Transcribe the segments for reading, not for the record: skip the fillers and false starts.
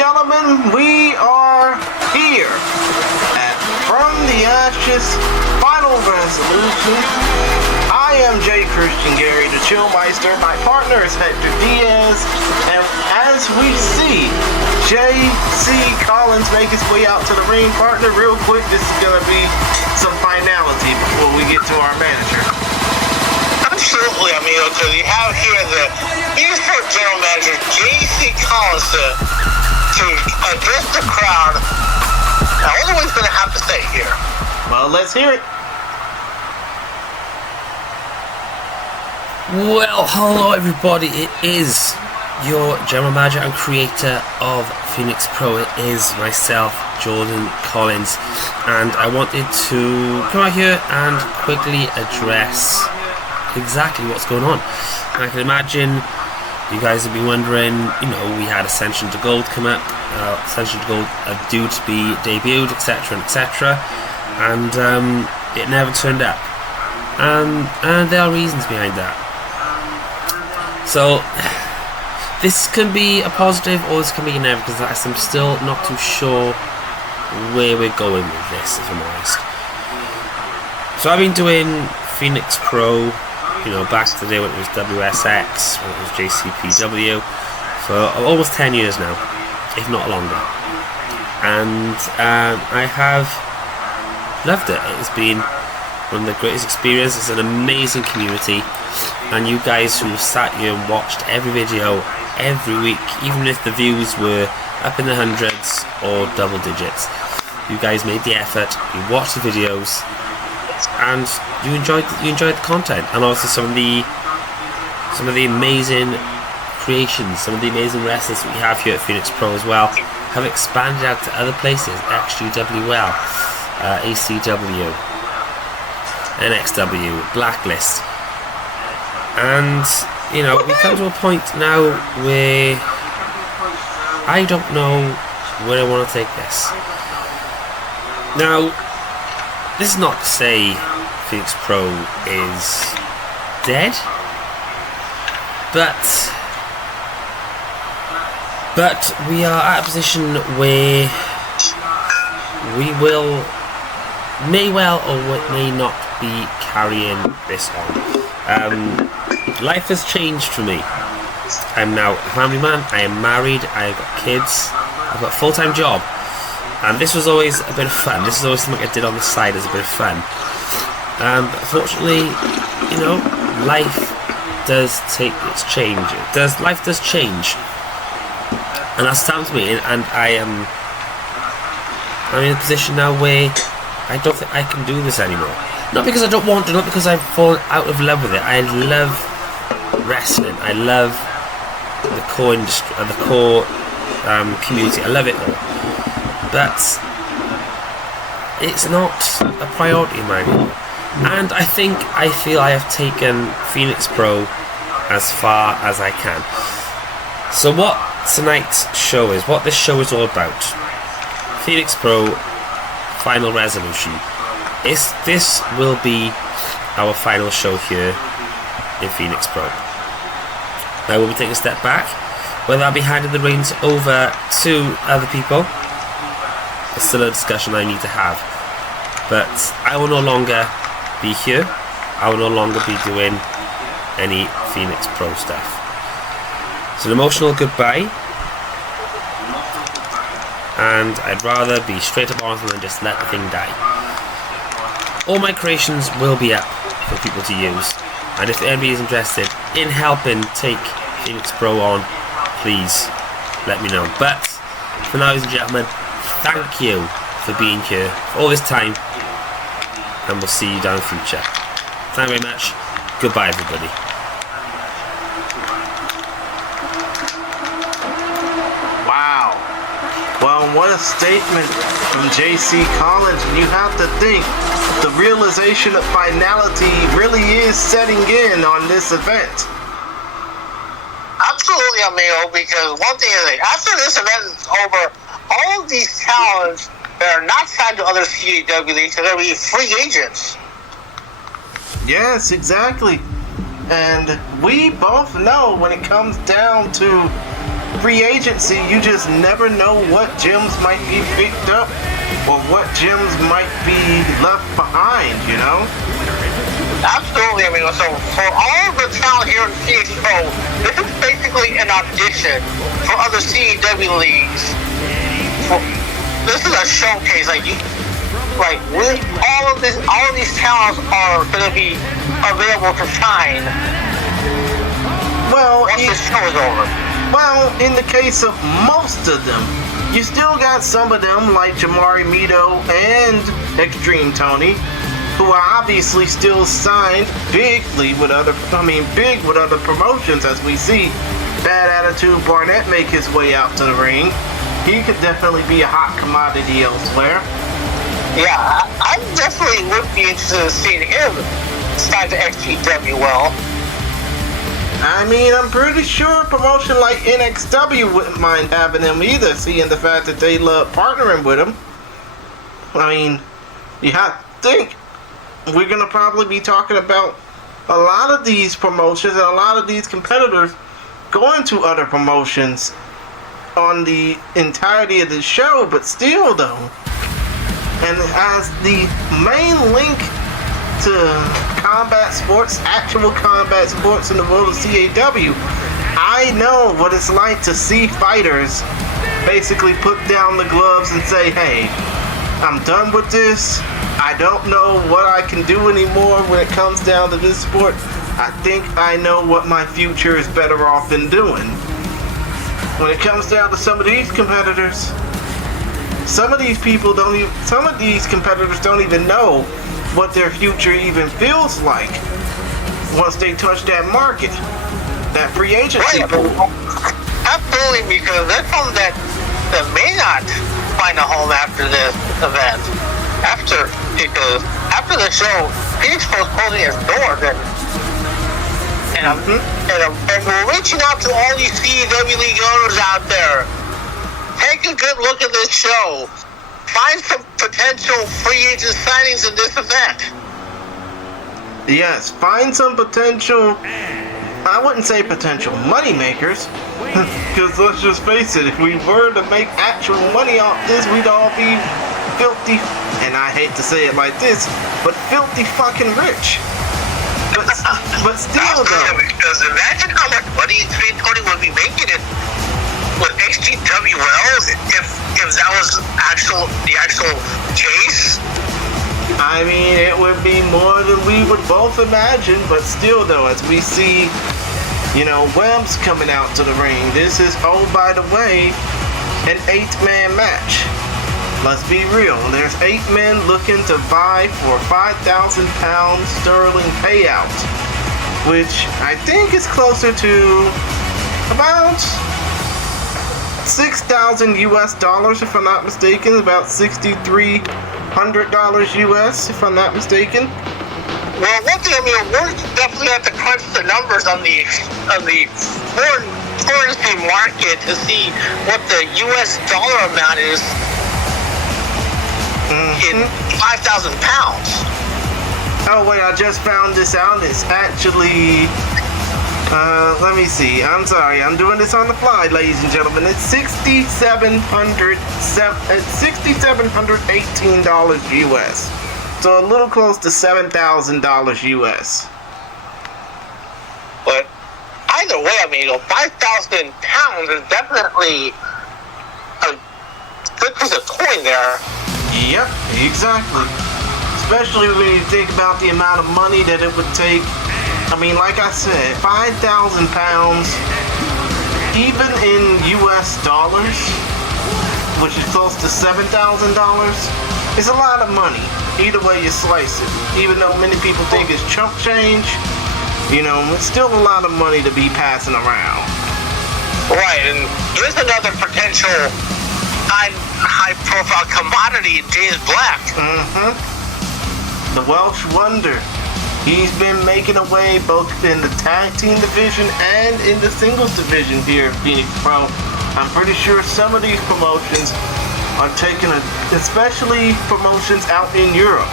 gentlemen, we are here at From the Ashes Final Resolution. I am J. Christian Gary, the Chillmeister. My partner is Hector Diaz. And as we see J.C. Collins make his way out to the ring, partner, real quick, this is going to be some finality before we get to our manager. Absolutely, amigo, because you have here the beautiful general manager, J.C. Collins, to address the crowd. I wonder what he's going to have to say here. Well, let's hear it. Well, hello everybody, it is your general manager and creator of Phoenix Pro. It is myself, Jordan Collins, and I wanted to come out here and quickly address exactly what's going on. I can imagine you guys have been wondering, we had Ascension to Gold come up, Ascension to Gold due to be debuted, etc, etc, and it never turned up, and there are reasons behind that. So this can be a positive or this can be a negative, because I'm still not too sure where we're going with this, if I'm honest. So I've been doing Phoenix Pro, back to the day when it was WSX, when it was JCPW, for almost 10 years now, if not longer. And I have loved it. It's been one of the greatest experiences. It's an amazing community, and you guys who sat here and watched every video every week, even if the views were up in the hundreds or double digits, you guys made the effort, you watched the videos, and you enjoyed the content. And also some of the amazing creations, some of the amazing wrestlers we have here at Phoenix Pro as well have expanded out to other places: XGWL, ACW, NXW, Blacklist. And we come to a point now where I don't know where I want to take this. Now, this is not to say Phoenix Pro is dead, but we are at a position where we may well or may not be carrying this on. Life has changed for me. I'm now a family man, I am married, I've got kids, I've got a full-time job, and this was always a bit of fun. This is always something I did on the side as a bit of fun. But unfortunately, life does take its change. Life does change, and that's happened to me. And I'm in a position now where I don't think I can do this anymore. Not because I don't want to, not because I've fallen out of love with it. I love wrestling. I love the core industry, the core community. I love it all. But it's not a priority of mine anymore. And I feel I have taken Phoenix Pro as far as I can. So what tonight's show is, what this show is all about: Phoenix Pro Final Resolution. This will be our final show here in Phoenix Pro. I will be taking a step back, whether I'll be handing the reins over to other people. It's still a discussion I need to have. But I will no longer be here. I will no longer be doing any Phoenix Pro stuff. It's an emotional goodbye, and I'd rather be straight up honest than just let the thing die. All my creations will be up for people to use, and if anybody is interested in helping take Phoenix Pro on, please let me know. But for now, ladies and gentlemen, thank you for being here for all this time, and we'll see you down the future. Thank you very much. Goodbye, everybody. Wow. Well, what a statement from J.C. Collins. And you have to think the realization of finality really is setting in on this event. Absolutely, amigo, because one thing is, after this event is over, all of these talents that are not signed to other CPW leagues are going to be free agents. Yes, exactly. And we both know when it comes down to free agency, you just never know what gems might be picked up or what gems might be left behind, you know? Absolutely. I mean, so for all of the talent here in CHO, this is basically an audition for other CEW leagues. This is a showcase. All of these talents are going to be available to sign. Well, once the show is over. Well, in the case of most of them, you still got some of them like Jamari Mito and Extreme Tony, who are obviously still signed big with other promotions, as we see Bad Attitude Barnett make his way out to the ring. He could definitely be a hot commodity elsewhere. Yeah, I definitely would be interested in seeing him sign to XPW. Well, I mean, I'm pretty sure a promotion like NXW wouldn't mind having him either, seeing the fact that they love partnering with him. I mean, you have to think, we're going to probably be talking about a lot of these promotions and a lot of these competitors going to other promotions on the entirety of the show, but still though, and as the main link to combat sports, actual combat sports in the world of CAW, I know what it's like to see fighters basically put down the gloves and say, hey, I'm done with this. I don't know what I can do anymore when it comes down to this sport. I think I know what my future is better off in doing. When it comes down to some of these competitors, some of these competitors don't even know what their future even feels like once they touch that market, that free agency pool. Absolutely, because there's some that may not find a home after this event. Because after the show, Phoenix was closing its doors, and we're reaching out to all these CEW League owners out there. Take a good look at this show. Find some potential free agent signings in this event. Yes, find some potential, I wouldn't say potential money makers, because let's just face it, if we were to make actual money off this, we'd all be filthy, and I hate to say it like this, but filthy fucking rich. But still though, because imagine how much money Tony would be making it with HGWL if that was the actual case. I mean, it would be more than we would both imagine, but still though, as we see, Webb's coming out to the ring, this is, oh by the way, an 8-man match. Let's be real, there's 8 men looking to vie for £5,000 sterling payout, which I think is closer to about $6,000 US, if I'm not mistaken, about $6,300 US, if I'm not mistaken. Well, one thing, we're definitely have to crunch the numbers on the foreign currency market to see what the US dollar amount is in 5,000 pounds. Oh wait, I just found this out. It's actually, let me see. I'm sorry, I'm doing this on the fly, ladies and gentlemen. It's $6,718 US. So a little close to $7,000 US. But either way, 5,000 pounds is definitely a good piece of coin there. Yep, exactly. Especially when you think about the amount of money that it would take. Like I said, 5,000 pounds, even in US dollars, which is close to $7,000, is a lot of money. Either way you slice it. Even though many people think it's chump change, it's still a lot of money to be passing around. Right, and here's another potential high-profile commodity in James Black. The Welsh Wonder. He's been making a way both in the tag team division and in the singles division here at Phoenix Pro. I'm pretty sure some of these promotions are especially promotions out in Europe,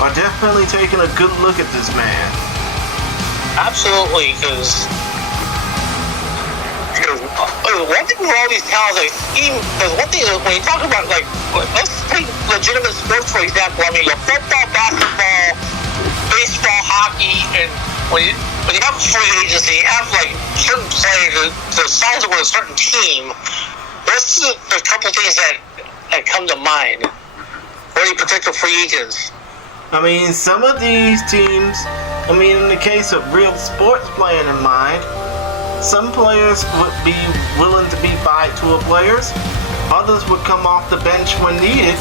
are definitely taking a good look at this man. Absolutely, because one thing with all these talents, like, because one thing is when you talk about, like, let's take legitimate sports, for example. I mean, your football, basketball, baseball, hockey, and when you have free agency, you have, like, certain players the size of a certain team. What's a couple things that come to mind for any particular free agents? I mean, some of these teams, I mean, in the case of real sports playing in mind, some players would be willing to be buy-to players. Others would come off the bench when needed.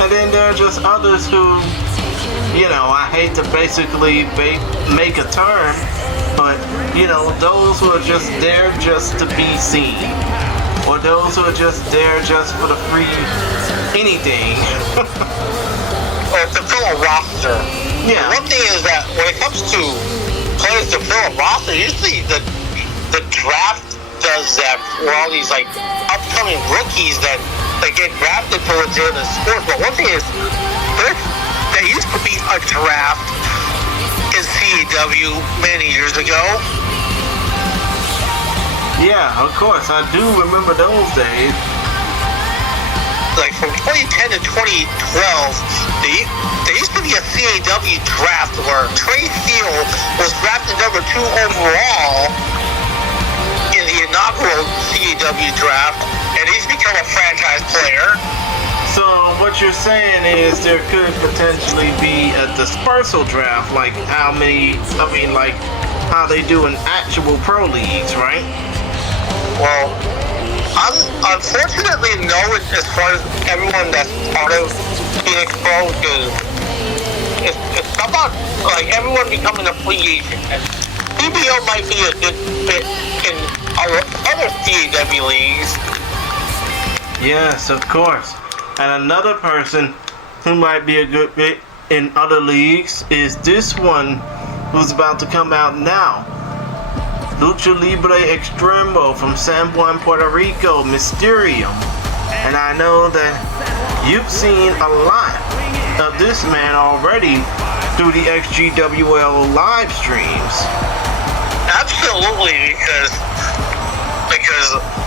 And then there are just others who, you know, I hate to basically make a term, but, you know, those who are just there just to be seen. Or those who are just there just for the free anything. Or to fill a roster. Yeah. One thing is that when it comes to players to fill a roster, usually the draft does that for all these like upcoming rookies that get drafted for legitimate sports. But one thing is, there used to be a draft in CEW many years ago. Yeah, of course, I do remember those days. Like from 2010 to 2012, there used to be a CAW draft where Trey Steele was drafted number 2 overall in the inaugural CAW draft, and he's become a franchise player. So what you're saying is there could potentially be a dispersal draft, like how they do in actual pro leagues, right? Well, unfortunately, no, as far as everyone that's part of Phoenix Pro, because it's about like everyone becoming a free agent. And PBO might be a good fit in other CAW leagues. Yes, of course. And another person who might be a good fit in other leagues is this one who's about to come out now. Lucha Libre Extremo from San Juan, Puerto Rico, Mysterium. And I know that you've seen a lot of this man already through the XGWL live streams. Absolutely, because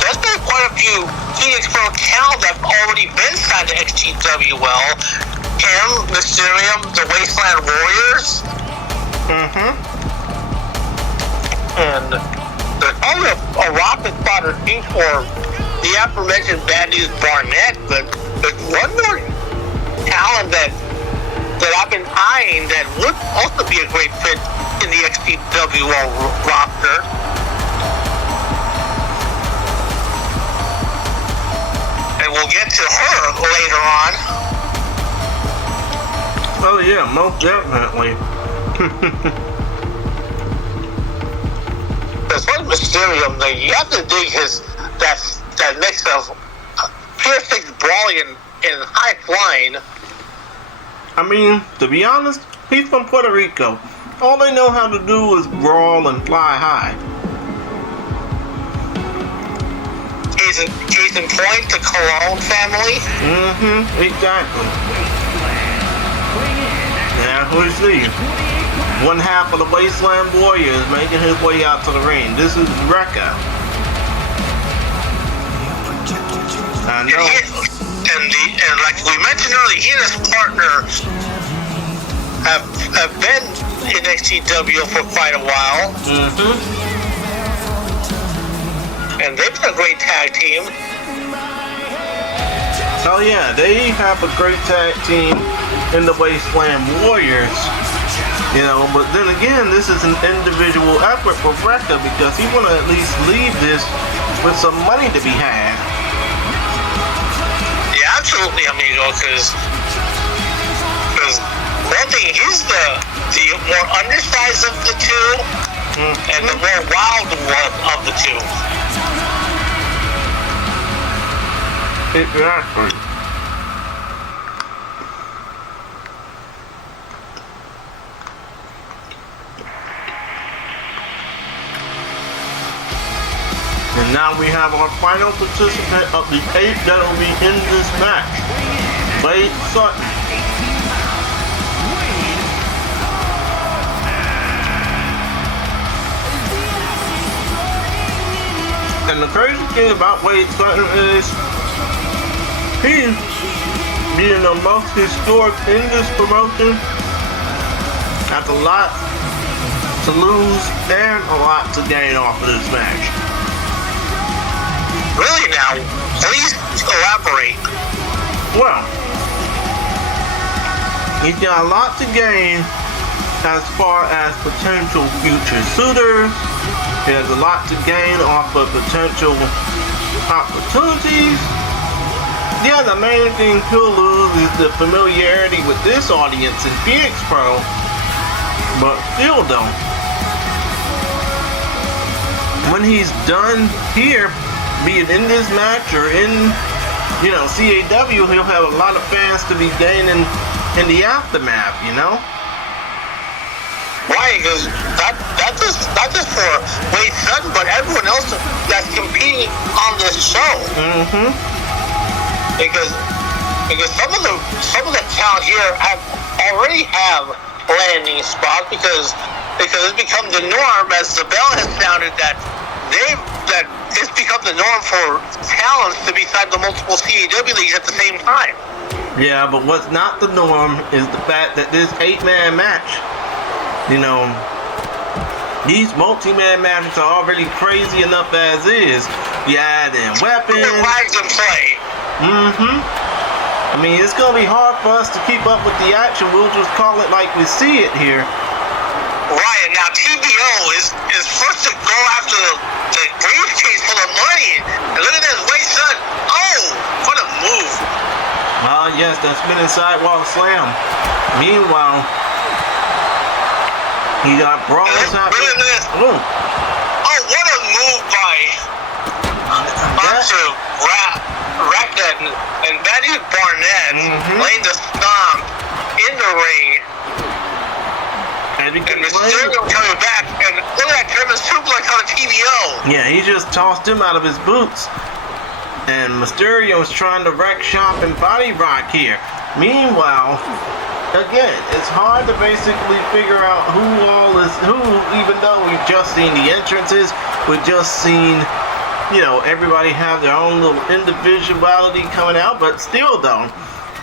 there's been quite a few Phoenix Pro talent that have already been signed to XGWL. Him, Mysterium, the Wasteland Warriors. And there's only a rocket spotter team for the aforementioned Bad News Barnett, but there's one more talent that I've been eyeing that would also be a great fit in the XPWL roster. And we'll get to her later on. Oh yeah, most definitely. As far as Mysterium, you have to dig that mix of pure six brawling and high flying. I mean, to be honest, he's from Puerto Rico. All they know how to do is brawl and fly high. Case in point, the Cologne family. Exactly. Now, who is he? One half of the Wasteland Warriors making his way out to the ring. This is Rekka. I know. And like we mentioned earlier, he and his partner have been in XTW for quite a while. And they've been a great tag team. Oh yeah, they have a great tag team in the Wasteland Warriors. You know, but then again, this is an individual effort for Rekka because he want to at least leave this with some money to be had. Yeah, absolutely, amigo, because one thing, he's the more undersized of the two, and the more wild one of the two. Exactly. And now we have our final participant of the 8 that will be in this match, Wade Sutton. And the crazy thing about Wade Sutton is he being the most historic in this promotion has a lot to lose and a lot to gain off of this match. Really now? Please elaborate. Well, he's got a lot to gain as far as potential future suitors. He has a lot to gain off of potential opportunities. Yeah, the main thing he'll lose is the familiarity with this audience in Phoenix Pro, but still though, when he's done here, be it in this match or in, you know, CAW, he'll have a lot of fans to be gaining in the aftermath, you know? Why? Because not just for Wade Sutton, but everyone else that's competing on this show. Mm-hmm. Because some of the talent here already have landing spots because it's become the norm, as the bell has sounded, that it's become the norm for talents to be inside the multiple CAW leagues at the same time. Yeah, but what's not the norm is the fact that this 8-man match, you know, these multi-man matches are already crazy enough as is. You add in weapons. Flags in play. Mm-hmm. I mean, it's gonna be hard for us to keep up with the action. We'll just call it like we see it here. Right, and now TBO is first to go after the briefcase for the money. And look at this, Wade Sutton. Oh, what a move. Yes, that's been a sidewalk slam. Meanwhile, he got brawls happening. Look at this. Ooh. Oh, what a move by Rackett and Betty Barnett laying the stomp in the ring. And Mysterio coming back, and look at that German suplex on the TBO. Yeah, he just tossed him out of his boots. And Mysterio's trying to wreck shop and body rock here. Meanwhile, again, it's hard to basically figure out who all is who, even though we've just seen the entrances, we've just seen, you know, everybody have their own little individuality coming out, but still though,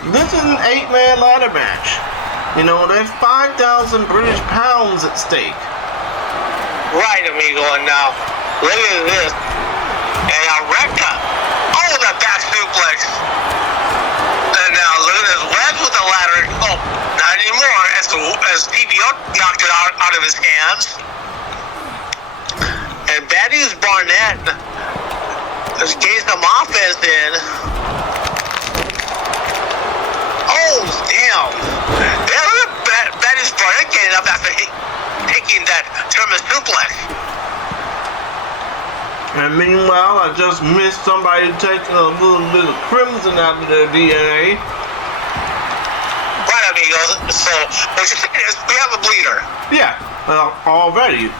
this is an 8-man ladder match. You know, there's 5,000 British pounds at stake. Right, amigo, and now, look at this. And now Rekka, oh, that back suplex. And now look at this, Webs with the ladder. Oh, not anymore, as TBO knocked it out of his hands. And Betty's Barnett just gave some offense in. Oh, damn. Betty's Barnett getting up after taking that German suplex. And meanwhile, I just missed somebody taking a little bit of crimson out of their DNA. Right, amigos. So, what you're saying is we have a bleeder. Yeah, already.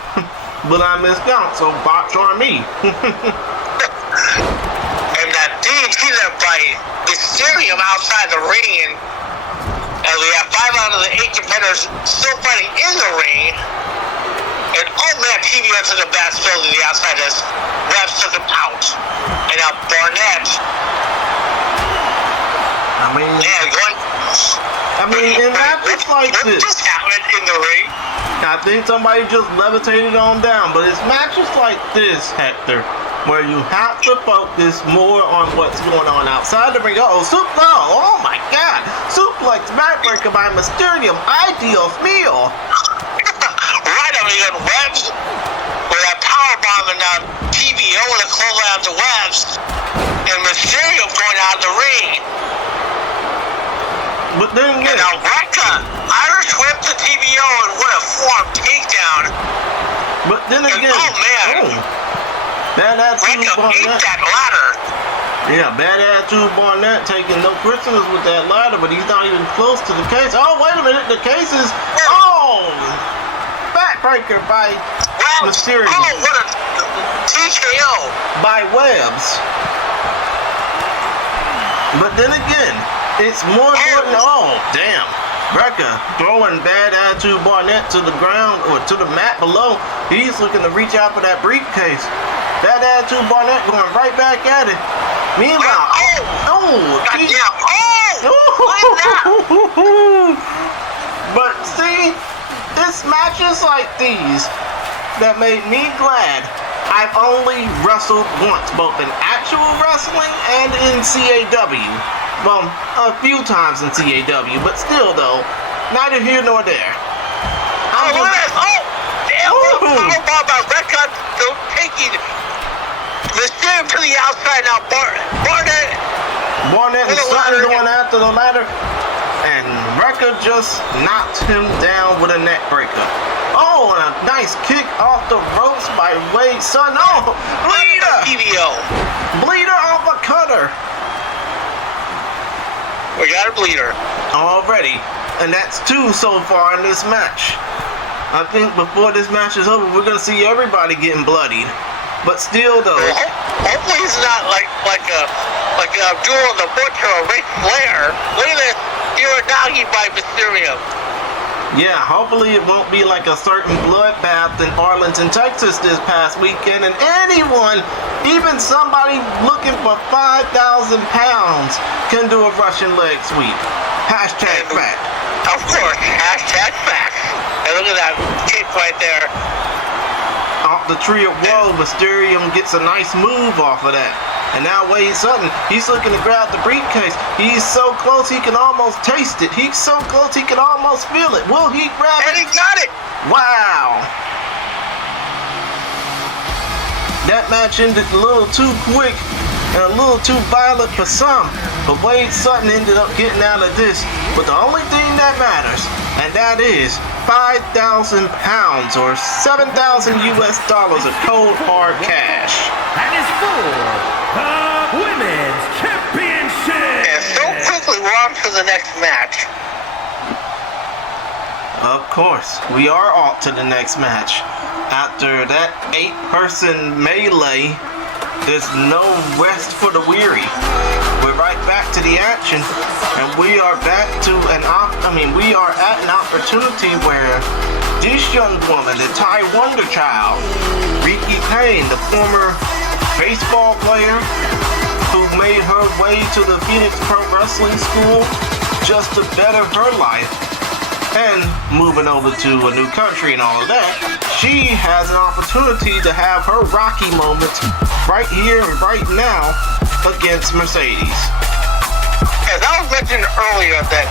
But I missed out, so bots on me. And that DDT there by Mysterium outside the ring, and we have 5 out of the 8 competitors still fighting in the ring. And oh man, TBO took a bad spill to the outside as refs took him out. And now Barnett. In matches like this, what just happened in the ring? I think somebody just levitated on down. But it's matches like this, Hector, where you have to focus more on what's going on outside the ring. Oh my God! Suplex backbreaker by Mysterium. Ay, Dios mío. Right, amigo. Webs with that powerbomb, and now TBO with a clothesline to Webs, and Mysterio going out of the ring. But then again, and now Rekka, Irish whip to TBO, and what a form takedown. But then again, oh man, bad attitude Rekka ate Barnett. that ladder. Yeah, bad attitude Barnett taking no prisoners with that ladder, but he's not even close to the case. Oh, wait a minute, the case is backbreaker by Mysterio. Oh, what a TKO by Webs. But then again, it's more important. Oh, damn. Rekka throwing bad attitude Barnett to the ground or to the mat below. He's looking to reach out for that briefcase. Bad attitude Barnett going right back at it. Meanwhile, but see, it's matches like these that made me glad I've only wrestled once, both in actual wrestling and in CAW. Well, a few times in CAW, but still though, neither here nor there. Powerbomb by Redcon taking the steering to the outside now. Barnett and Sutton going after the ladder, and Wrecker just knocked him down with a neck breaker. Oh, and a nice kick off the ropes by Wade Sutton. Oh, Bleeder! Bleeder off a cutter. We got a Bleeder already, and that's 2 so far in this match. I think before this match is over, we're gonna see everybody getting bloodied. But still, though, hopefully it's not like Abdul the Butcher or Ric Flair. Look at this, Uranagi by Mysterio. Yeah, hopefully it won't be like a certain bloodbath in Arlington, Texas this past weekend, and anyone, even somebody looking for 5,000 pounds, can do a Russian leg sweep. Hashtag fact. Of course, hashtag fact. And look at that kick right there. Off the Tree of Woe, Mysterio gets a nice move off of that. And now Wade Sutton, he's looking to grab the briefcase. He's so close he can almost taste it. He's so close he can almost feel it. Will he grab it? And he got it! Wow! That match ended a little too quick and a little too violent for some. But Wade Sutton ended up getting out of this with the only thing that matters, and that is 5,000 pounds or $7,000 of cold hard cash. That is for the Women's Championship. And so quickly we're on to the next match. Of course, we are off to the next match. After that 8-person melee, there's no rest for the weary. We're right back to the action, and we are back to we are at an opportunity where this young woman, the Thai Wonder Child, Riki Payne, the former baseball player who made her way to the Phoenix Pro Wrestling School just to better her life, and moving over to a new country and all of that, she has an opportunity to have her Rocky moment right here and right now against Mercedes. As I was mentioning earlier that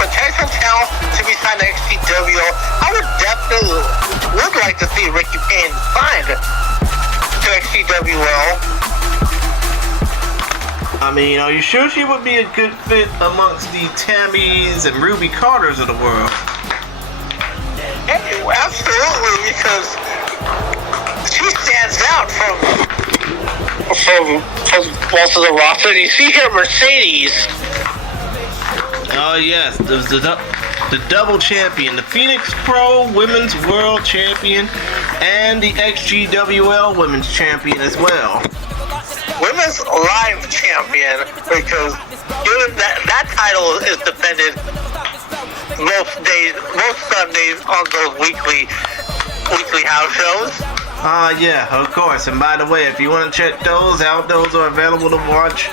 potential talent to be signed to XPW, I would like to see Riki Payne signed to XPWL. I mean, are you sure she would be a good fit amongst the Tammys and Ruby Carters of the world? Absolutely, because she stands out from most of the roster. You see here, Mercedes. Oh yes, the double champion, the Phoenix Pro Women's World Champion, and the XGWL Women's Champion as well. Women's Live Champion, because that title is defended most Sundays on those weekly house shows. Yeah, of course. And by the way, if you want to check those out, those are available to watch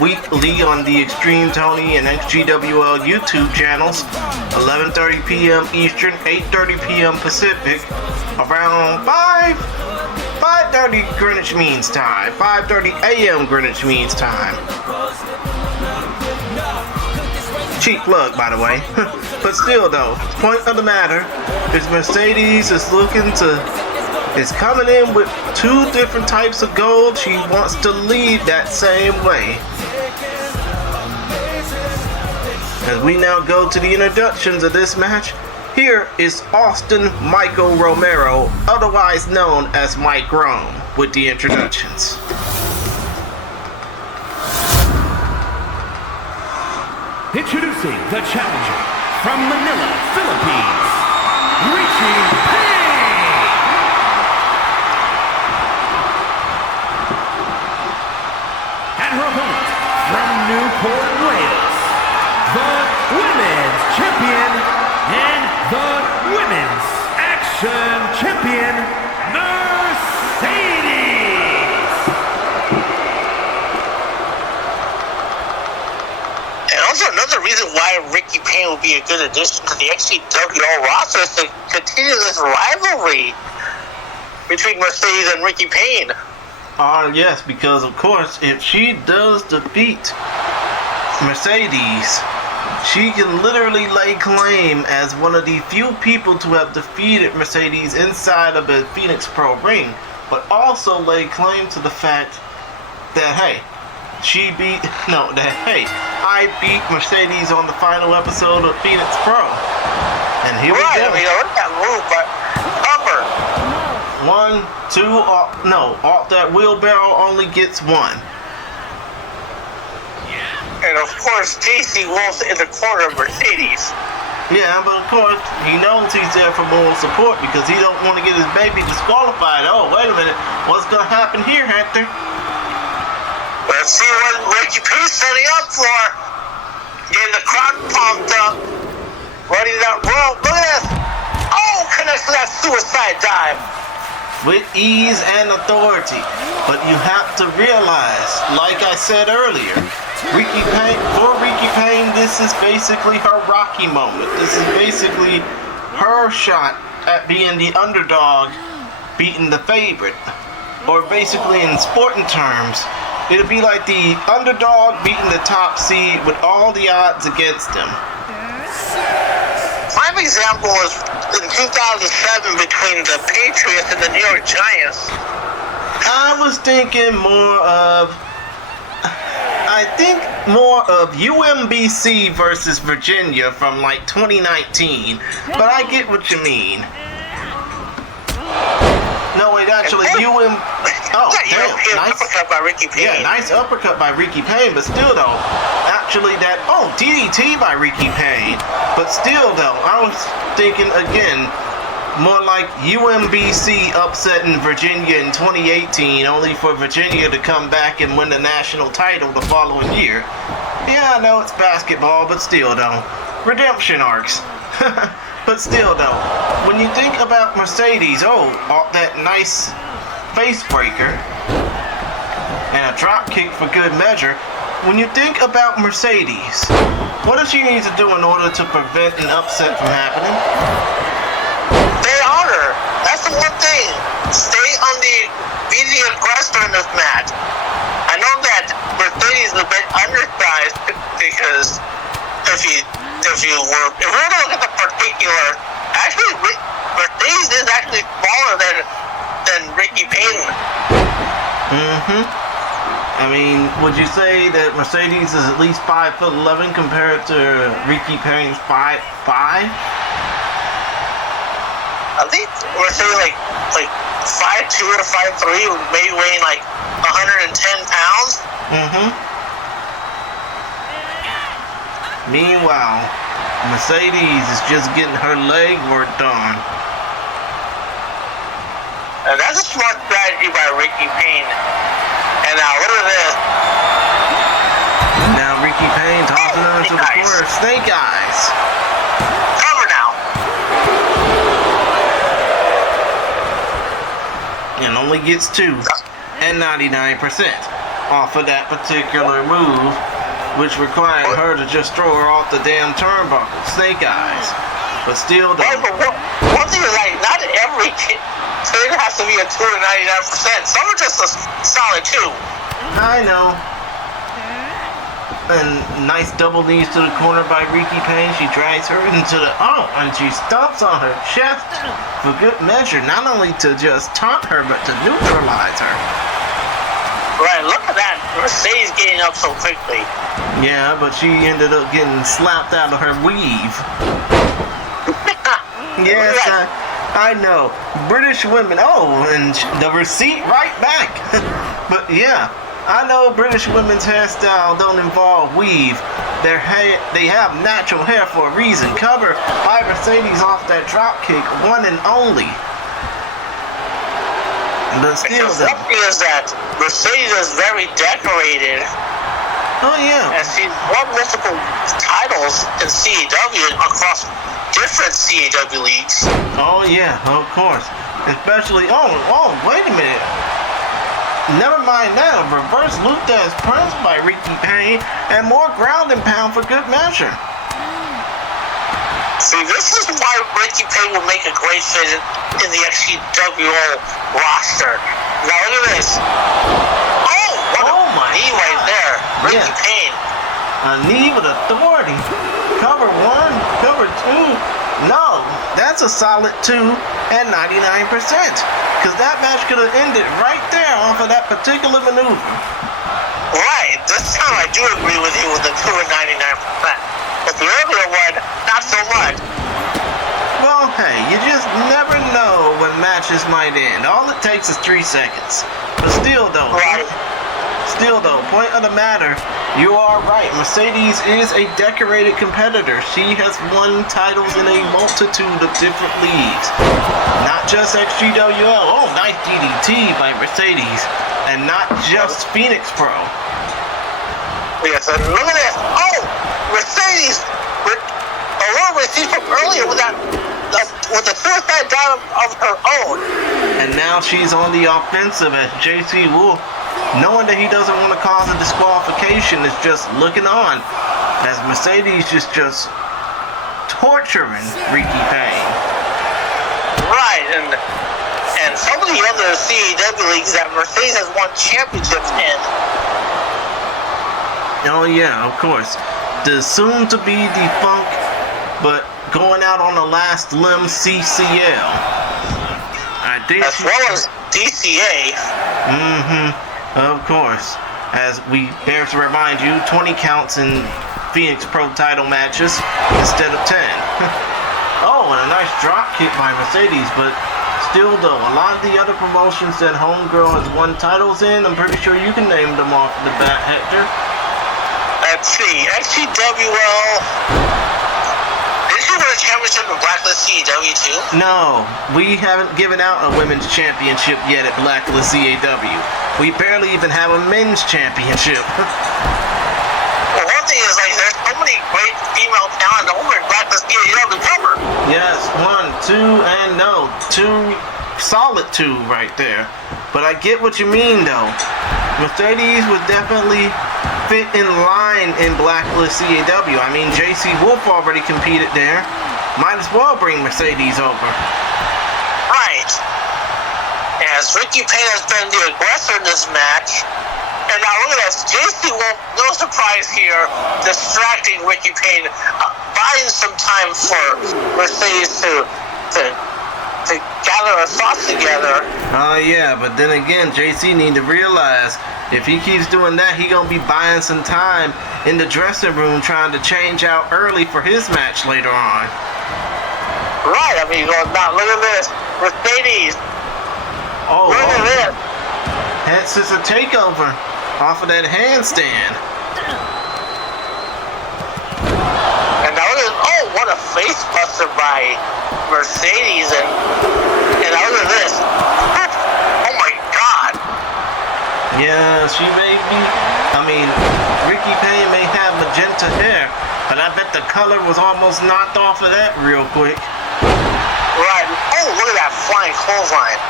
weekly on the Extreme Tony and XGWL YouTube channels, 11:30 p.m. Eastern, 8:30 p.m. Pacific, around 5:30 Greenwich Means Time, 5:30 a.m. Greenwich Means Time. Cheap plug, by the way. But still, though, point of the matter is Mercedes is coming in with 2 different types of gold. She wants to lead that same way. As we now go to the introductions of this match, here is Austin Michael Romero, otherwise known as Mike Rome, with the introductions. Introducing the challenger from Manila, Philippines, Riki Payne. And her opponent from Newport, Wales, the Women's Champion and the Women's Action Champion, Mercedes. Also, another reason why Ricky Payne would be a good addition to the XPW roster is to continue this rivalry between Mercedes and Ricky Payne. Yes, because of course, if she does defeat Mercedes, she can literally lay claim as one of the few people to have defeated Mercedes inside of a Phoenix Pro ring, but also lay claim to the fact that, hey, I beat Mercedes on the final episode of Phoenix Pro. And here we go. I mean, look at that move, but upper. 1, 2, that wheelbarrow only gets 1. And of course, JC Wolf's in the corner of Mercedes. Yeah, but of course, he knows he's there for moral support because he don't want to get his baby disqualified. Oh, wait a minute. What's going to happen here, Hector? Let's see what Ricky Payne's setting up for. Getting the crowd pumped up. Ready that rope. Look at this. Oh, connects to that suicide dive. With ease and authority. But you have to realize, like I said earlier, Ricky Payne, this is basically her Rocky moment. This is basically her shot at being the underdog, beating the favorite. Or basically in sporting terms, it'll be like the underdog beating the top seed with all the odds against him. Prime example was in 2007 between the Patriots and the New York Giants. I was thinking more of UMBC versus Virginia from like 2019, but I get what you mean. No, wait, actually, Oh, damn, nice uppercut by Ricky Payne. Yeah, nice uppercut by Ricky Payne, but still though, actually DDT by Ricky Payne, but still though, I was thinking again, more like UMBC upsetting Virginia in 2018, only for Virginia to come back and win the national title the following year. Yeah, I know it's basketball, but still though, redemption arcs. But still though, when you think about Mercedes, that nice face breaker and a drop kick for good measure. When you think about Mercedes, what does she need to do in order to prevent an upset from happening? Stay on her. That's the one thing. Be the aggressor in this match. I know that Mercedes is a bit undersized because if we were to look at the particular, actually Mercedes is actually smaller than Ricky Payne. I mean, would you say that Mercedes is at least 5'11" compared to Ricky Payne's 5'5"? I think Mercedes like 5'2" or 5'3", maybe weighing like 110 pounds. Meanwhile, Mercedes is just getting her leg work done. And that's a smart strategy by Ricky Payne. And now look at this. Now Ricky Payne tossing her to the corner. Snake eyes. Cover now. And only gets 2 and 99% off of that particular move, which required her to just throw her off the damn turnbuckle. Snake eyes. But still though. Right, but one thing is like, not every trader has to be a 2 and 99%. Some are just a solid 2. I know. And nice double knees to the corner by Ricky Payne. She drags her into the and she stomps on her chest for good measure. Not only to just taunt her, but to neutralize her. Right, look at that. Mercedes getting up so quickly. Yeah, but she ended up getting slapped out of her weave. Yes, I know. British women. And the receipt right back. But yeah, I know British women's hairstyle don't involve weave. They have natural hair for a reason. Cover by Mercedes off that drop kick, one and only. But still, the thing is that Mercedes is very decorated. Oh yeah. And she's won multiple titles in CEW across different CEW leagues. Oh yeah, of course. Especially wait a minute. never mind that, a reverse Luthez press by Ricky Payne, and more ground and pound for good measure. See, this is why Ricky Payne will make a great fit in the XCWO roster. Now look at this. Oh, what a knee right there. Ricky Payne. A knee with authority. Cover 1, cover 2. No, that's a solid 2 and 99%. Because that match could have ended right there off of that particular maneuver. Right, this time I do agree with you with the 2 and 99%. But the earlier one, not so much. Well, hey, you just never know when matches might end. All it takes is 3 seconds. But still though, point of the matter, you are right. Mercedes is a decorated competitor. She has won titles in a multitude of different leagues. Not just XGWL. Oh, nice DDT by Mercedes. And not just Phoenix Pro. Yes, and look at this. Oh, Mercedes. Mercedes from earlier with the suicide dive of her own. And now she's on the offensive as JC Wolf, knowing that he doesn't want to cause a disqualification, is just looking on as Mercedes is just torturing Ricky Payne. Right, and some of the other CAW leagues that Mercedes has won championships in. Oh yeah, of course. The soon-to-be defunct, but going out on the last limb CCL. I think as well as DCA. Of course. As we bear to remind you, 20 counts in Phoenix Pro title matches instead of 10. Oh, and a nice drop kick by Mercedes, but still though, a lot of the other promotions that Homegirl has won titles in, I'm pretty sure you can name them off the bat, Hector. Let's see, XGWL. Did she win a championship in Blacklist CAW too? No, we haven't given out a women's championship yet at Blacklist CAW. We barely even have a men's championship. Well, one thing is, like, there's so many great female talent over in Blacklist CAW to cover. Yes, 1, 2, and no, 2, solid 2 right there. But I get what you mean though. Mercedes would definitely fit in line in Blacklist CAW. I mean, JC Wolf already competed there. Might as well bring Mercedes over. Right. As Ricky Payne has been the aggressor in this match. And now look at this. JC Wolf, no surprise here, distracting Ricky Payne, buying some time for Mercedes to gather her thoughts together. Yeah, but then again, JC need to realize if he keeps doing that, he gonna be buying some time in the dressing room trying to change out early for his match later on. Right, I mean, now look at this. Mercedes. Oh, look at this. Head scissor takeover off of that handstand. And now look at this. Oh, what a face buster by Mercedes. And now look at this. Oh my God. Yeah, she may be. I mean, Ricky Payne may have magenta hair, but I bet the color was almost knocked off of that real quick. Right. Oh, look at that flying clothesline.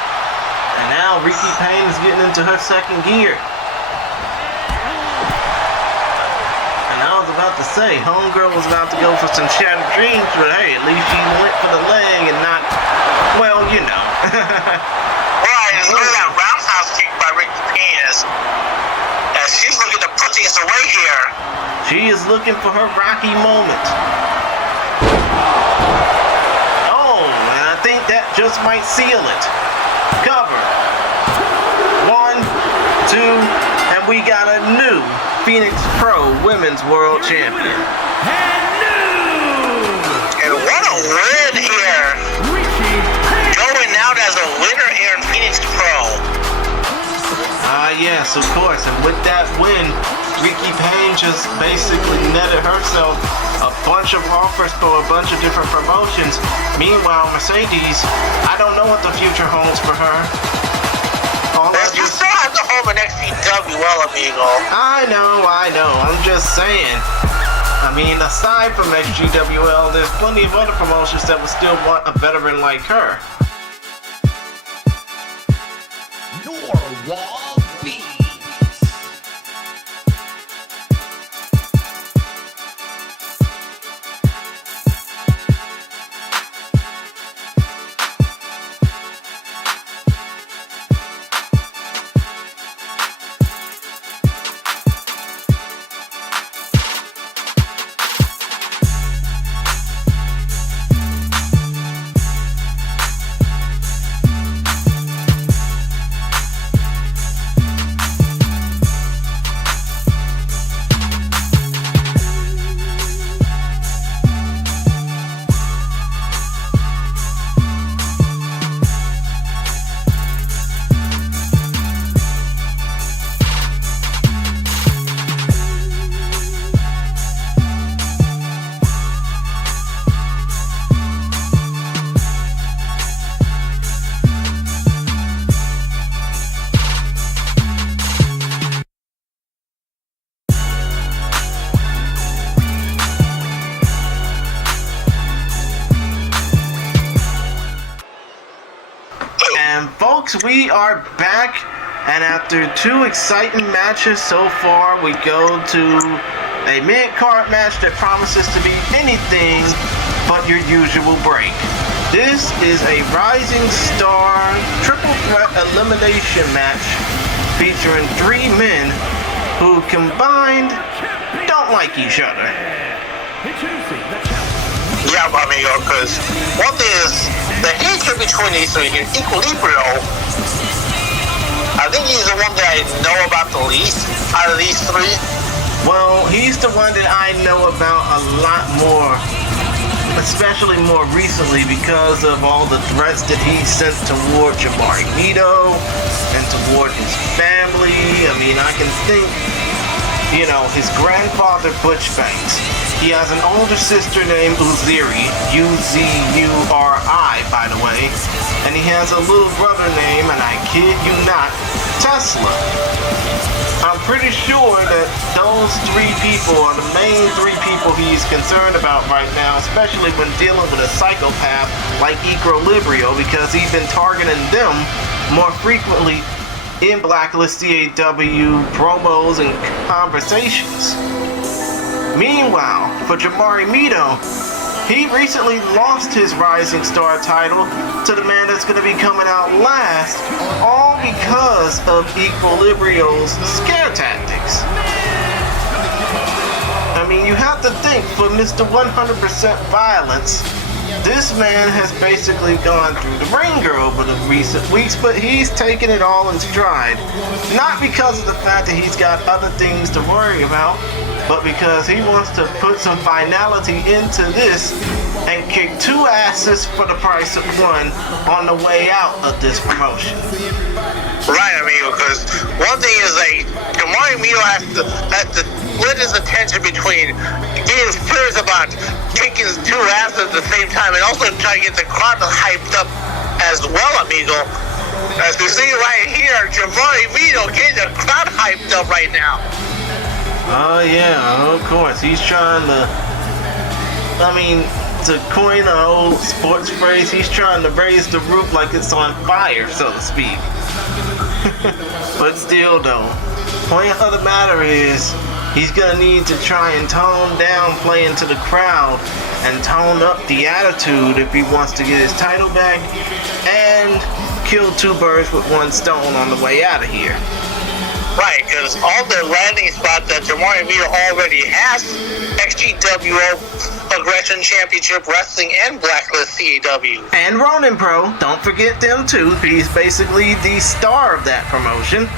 And now Ricky Payne is getting into her second gear. And I was about to say, Homegirl was about to go for some shattered dreams, but hey, at least she went for the leg and not, well, you know. Right, and look at that roundhouse kick by Ricky Payne as she's looking to put things away here. She is looking for her Rocky moment. Oh, and I think that just might seal it. Cover. 1, 2, and we got a new Phoenix Pro Women's World Champion. And what a win here. Going out as a winner here in Phoenix Pro. Yes, of course. And with that win, Ricky Payne just basically netted herself a bunch of offers for a bunch of different promotions. Meanwhile, Mercedes, I don't know what the future holds for her. You still have the home in XCWL, amigo. I know. I'm just saying. I mean, aside from XGWL, there's plenty of other promotions that would still want a veteran like her. Norwalk Folks, we are back, and after 2 exciting matches so far, we go to a mid-card match that promises to be anything but your usual break. This is a Rising Star triple threat elimination match featuring 3 men who combined don't like each other. Yeah, amigo, because one thing is, the hatred between these 3 here, Equilibrio, I think he's the one that I know about the least out of these 3. Well, he's the one that I know about a lot more, especially more recently because of all the threats that he sent toward Jabari Mito and toward his family. I mean, I can think, his grandfather Butch Banks. He has an older sister named Uzuri, U-Z-U-R-I, by the way, and he has a little brother named, and I kid you not, Tesla. I'm pretty sure that those 3 people are the main 3 people he's concerned about right now, especially when dealing with a psychopath like Equilibrio, because he's been targeting them more frequently in Blacklist CAW promos and conversations. Meanwhile, for Jabari Mito, he recently lost his Rising Star title to the man that's going to be coming out last, all because of Equilibrio's scare tactics. I mean, you have to think, for Mr. 100% Violence, this man has basically gone through the ringer over the recent weeks, but he's taken it all in stride. Not because of the fact that he's got other things to worry about, but because he wants to put some finality into this and kick 2 asses for the price of 1 on the way out of this promotion. Right, amigo, because one thing is Jabari Mito has to split his attention between being serious about kicking 2 asses at the same time and also try to get the crowd hyped up as well, amigo. As you see right here, Jabari Mito getting the crowd hyped up right now. Oh yeah, of course. He's trying to, to coin an old sports phrase, he's trying to raise the roof like it's on fire, so to speak. But still though, point of the matter is, he's gonna need to try and tone down playing to the crowd and tone up the attitude if he wants to get his title back and kill 2 birds with 1 stone on the way out of here. Right, because all the landing spots that Jabari Mito already has, XGWO, Aggression Championship Wrestling, and Blacklist CAW. And Ronin Pro, don't forget them too. He's basically the star of that promotion.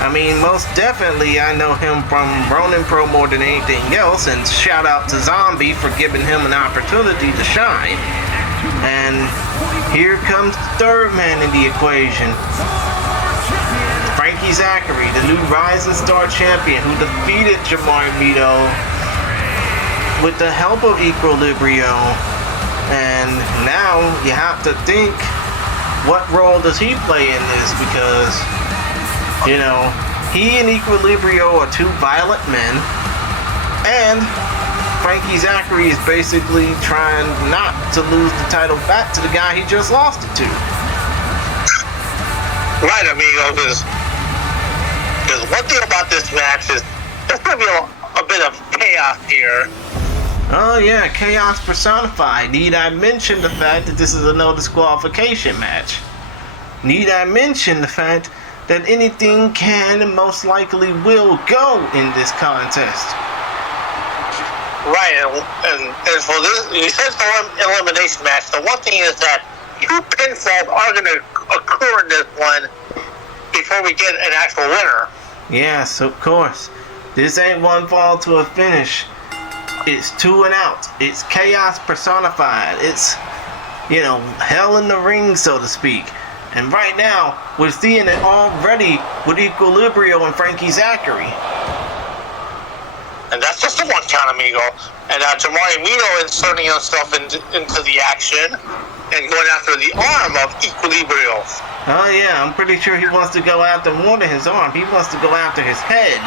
I mean, most definitely I know him from Ronin Pro more than anything else, and shout out to Zombie for giving him an opportunity to shine. And here comes the 3rd man in the equation. Frankie Zachary, the new Rising Star champion who defeated Jabari Mito with the help of Equilibrio. And now you have to think, what role does he play in this? Because, he and Equilibrio are 2 violent men, and Frankie Zachary is basically trying not to lose the title back to the guy he just lost it to. Right, amigo, because one thing about this match is there's going to be a bit of chaos here. Oh yeah, chaos personified. Need I mention the fact that this is a no disqualification match? Need I mention the fact that anything can and most likely will go in this contest? Right, and for this, since the elimination match, the one thing is that 2 pinfalls are going to occur in this one before we get an actual winner. Yes, of course. This ain't 1 fall to a finish. It's 2 and out. It's chaos personified. It's, hell in the ring, so to speak. And right now, we're seeing it already with Equilibrio and Frankie Zachary. And that's just the 1 count, amigo. And Jabari Mito inserting himself into the action and going after the arm of Equilibrio. Oh yeah, I'm pretty sure he wants to go after more than his arm. He wants to go after his head.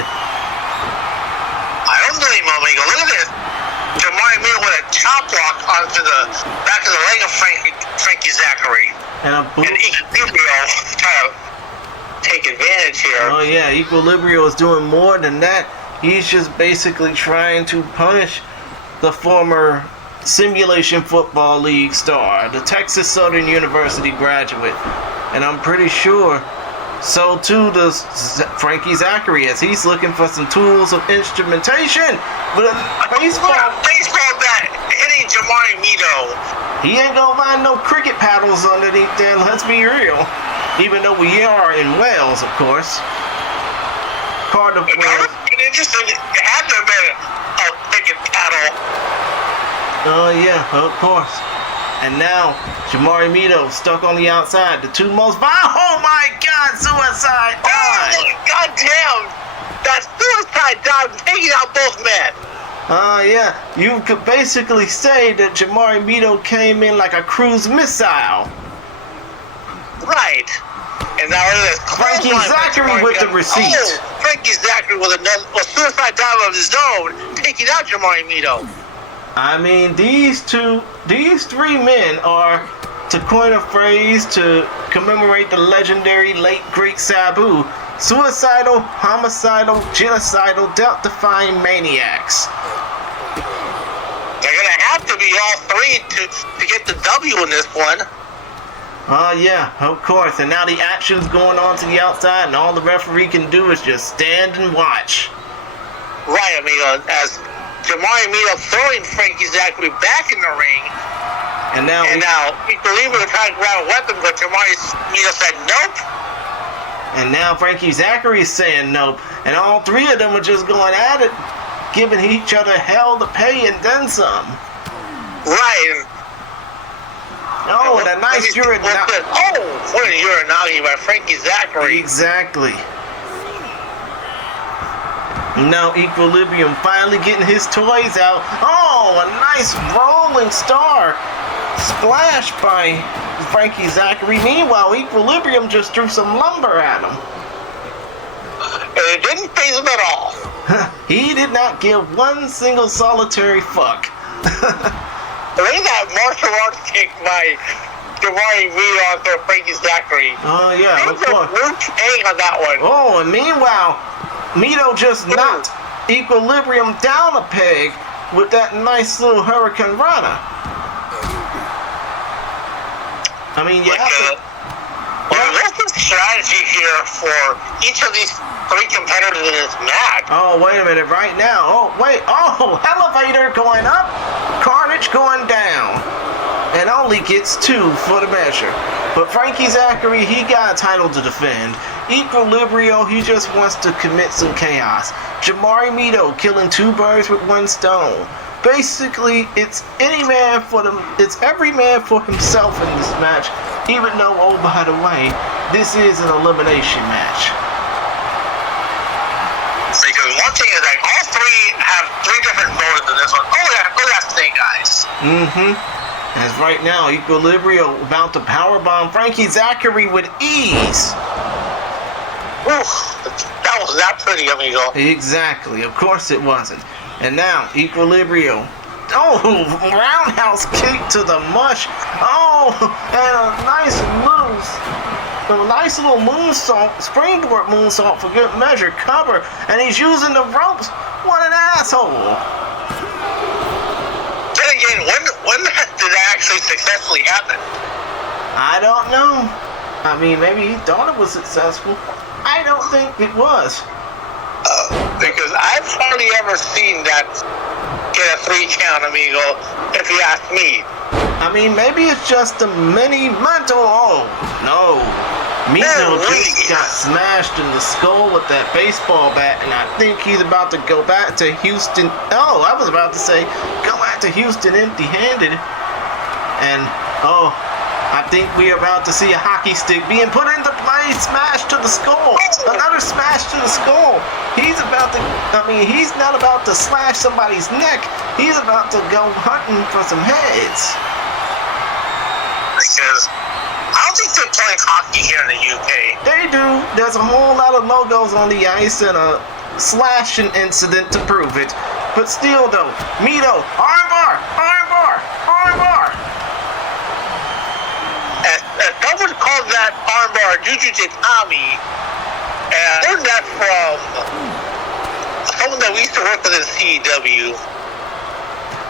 I don't blame him, amigo. Look at this. Jabari Mito with a chop block onto the back of the leg of Frankie Zachary. And Equilibrio trying to take advantage here. oh yeah, Equilibrio is doing more than that. He's just basically trying to punish the former Simulation Football League star, the Texas Southern University graduate. And I'm pretty sure so too does Frankie Zachary, as he's looking for some tools of instrumentation with a baseball bat hitting Jamari Mito. He ain't gonna find no cricket paddles underneath there, let's be real. Even though we are in Wales, of course. Cardiff, Wales. Interesting, it had to have been a cricket paddle. Oh yeah, of course. And now, Jamari Mito stuck on the outside. The two most oh my God, suicide dive! Oh, God damn! That suicide dive taking out both men. Yeah, you could basically say that Jamari Mito came in like a cruise missile. Right. And now it is Frankie Zachary with the receipt. Oh, Frankie Zachary with a suicide dive of his own, taking out Jamari Mito. I mean, these three men are, to coin a phrase to commemorate the legendary late great Sabu, suicidal, homicidal, genocidal, death-defying maniacs. They're gonna have to be all three to get the W in this one. Yeah, of course. And now the action's going on to the outside, and all the referee can do is just stand and watch. Right, I mean, as Jamari Mito throwing Frankie Zachary back in the ring. And now Equilibrio were trying to grab a weapon, but Jamari Mito said nope. And now Frankie Zachary is saying nope. And all three of them are just going at it, giving each other hell to pay and then some. Right. Oh, and a nice uranagi. Oh, what a uranagi by Frankie Zachary. Exactly. Now Equilibrium finally getting his toys out. Oh, a nice rolling star splash by Frankie Zachary. Meanwhile, Equilibrium just threw some lumber at him. And it didn't faze him at all. He did not give one single solitary fuck. Look at that martial arts kick by Jamari Mito onto Frankie Zachary. Oh, yeah, of course. On that one. Oh, and meanwhile, Mito just knocked Equilibrium down a peg with that nice little Hurricane Rana. I mean, you have to... Well, there's a strategy here for each of these three competitors in this match. Oh, wait a minute, right now. Oh, wait. Oh, elevator going up, Carnage going down. And only gets 2 for the measure. But Frankie Zachary, he got a title to defend. Equilibrio, he just wants to commit some chaos. Jamari Mito killing 2 birds with 1 stone. Basically, it's every man for himself in this match. Even though, oh, by the way, this is an elimination match. Because one thing is like all three have 3 different modes in this one. Oh yeah, that's Snake Eyes. As right now, Equilibrio about to powerbomb Frankie Zachary with ease. Oof, that was not pretty, amigo. Exactly, of course it wasn't. And now, Equilibrio. Oh, roundhouse kick to the mush. Oh, and a nice little moonsault, springboard moonsault for good measure, cover. And he's using the ropes. What an asshole. Then again, when did that actually successfully happen? I don't know. I mean, maybe he thought it was successful. I don't think it was. Because I've hardly ever seen that get a 3 count, amigo, if you ask me. I mean, maybe it's just a mini mental. Oh, no. Mito just got smashed in the skull with that baseball bat, and I think he's about to go back to Houston. Oh, I was about to say, go back to Houston empty-handed. And, oh, I think we're about to see a hockey stick being put into play, smash to the skull. Another smash to the skull. He's not about to slash somebody's neck. He's about to go hunting for some heads. Because I don't think they're playing hockey here in the UK. They do. There's a whole lot of logos on the ice and a slashing incident to prove it. But still, though, Mito, armbar. As of that armbar, Juju Tatami. And I learned that from someone that we used to work with in CEW,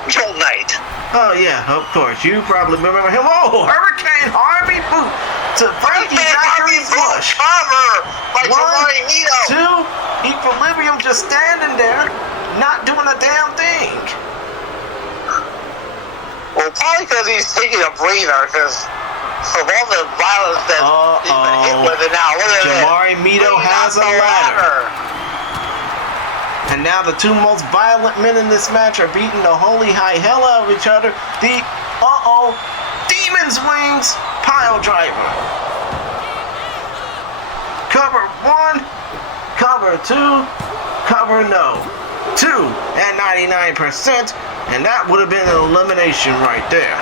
Joel Knight. Oh yeah, of course. You probably remember him. Oh, Hurricane Harvey boot to Frankie Zachary's bush. Cover by One, Tamari Nito. two, Equilibrium just standing there, not doing a damn thing. Well, probably because he's taking a breather, because of all the violence that he's been hit with it now. Look at Jamari Mito has a ladder. And now the two most violent men in this match are beating the holy high hell out of each other. The, Demon's Wings pile driver. Cover one, cover two, cover no. 2 at 99%, and that would have been an elimination right there.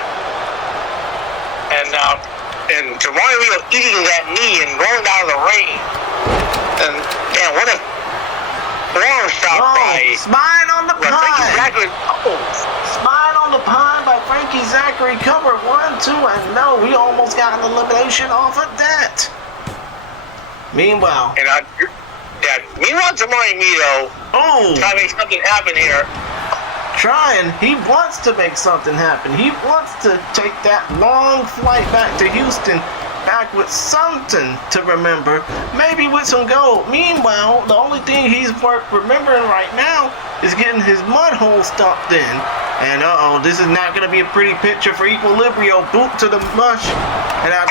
And Jamari Mito eating that knee and going down the ring. And man, what a warm shot by spine on the Frankie pine. Zachary. Spine on the pine by Frankie Zachary. Cover 1, 2, and no, we almost got an elimination off of that. Meanwhile, meanwhile, Jamari Mito trying to make something happen here. He wants to make something happen. He wants to take that long flight back to Houston, back with something to remember, maybe with some gold. Meanwhile, the only thing he's remembering right now is getting his mud hole stomped in. And this is not going to be a pretty picture for Equilibrio. Boot to the mush. And I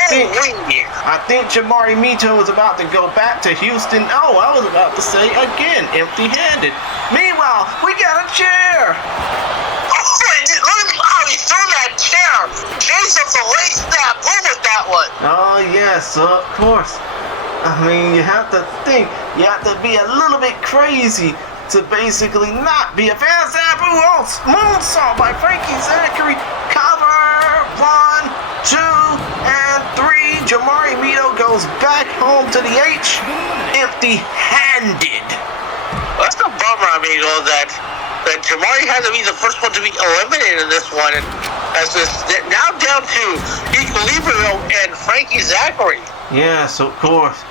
think Jamari Mito is about to go back to Houston. Oh, I was about to say again, empty-handed. Meanwhile, we got a chair. Look how he threw that chair. Jason the late snap. Move with that one. Oh, yes, of course. I mean, you have to think. You have to be a little bit crazy to basically not be a fan. Oh, moonsault by Frankie Zachary. Cover 1, 2, and 3. Jamari Mito goes back home to the H, empty-handed. That's a bummer, amigo, that Jamari had to be the first one to be eliminated in this one, and as this now down to Equilibrio and Frankie Zachary. Yes, of course.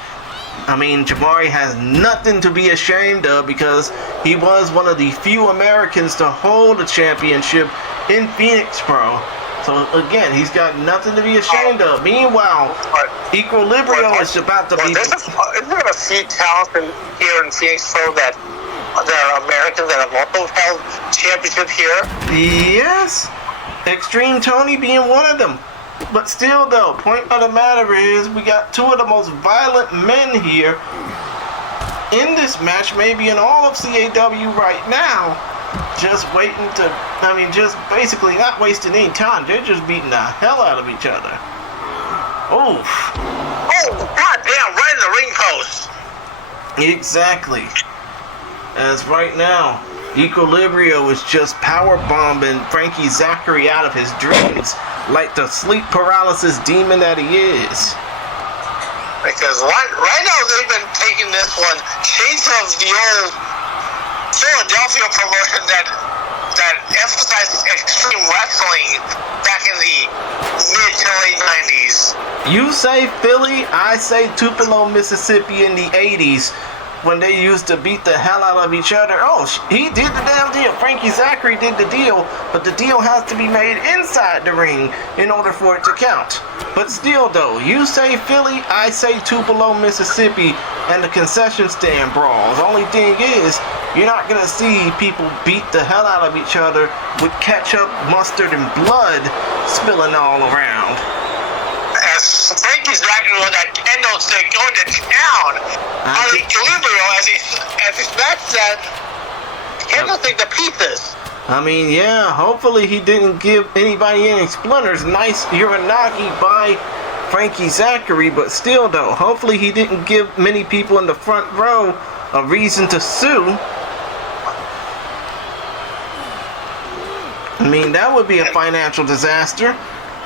I mean, Jamari has nothing to be ashamed of because he was one of the few Americans to hold a championship in Phoenix Pro. So again, he's got nothing to be ashamed of. Meanwhile, Equilibrio is about to be. Isn't there a few talents here in Phoenix Pro that are Americans that have also held championships here? Yes, Extreme Tony being one of them. But still, though, point of the matter is we got two of the most violent men here in this match, maybe in all of CAW right now. Just waiting to, just basically not wasting any time. They're just beating the hell out of each other. Oof. Oh, goddamn, right in the ring post. Exactly. As right now, Equilibrio is just power bombing Frankie Zachary out of his dreams like the sleep paralysis demon that he is. Because right now they've been taking this one shades of the old Philadelphia promotion that emphasizes extreme wrestling back in the mid to late 90s. You say Philly, I say Tupelo, Mississippi in the 80s. When they used to beat the hell out of each other. Oh, he did the damn deal. Frankie Zachary did the deal, but the deal has to be made inside the ring in order for it to count. But still, though, you say Philly, I say Tupelo, Mississippi, and the concession stand brawls. Only thing is, you're not going to see people beat the hell out of each other with ketchup, mustard, and blood spilling all around. As Frankie Zachary with that kendo stick going to town on Equilibrio as he smacks that kendo stick to pieces. Yeah, hopefully he didn't give anybody any splinters. Nice Uranagi by Frankie Zachary, but still though, hopefully he didn't give many people in the front row a reason to sue. That would be a financial disaster.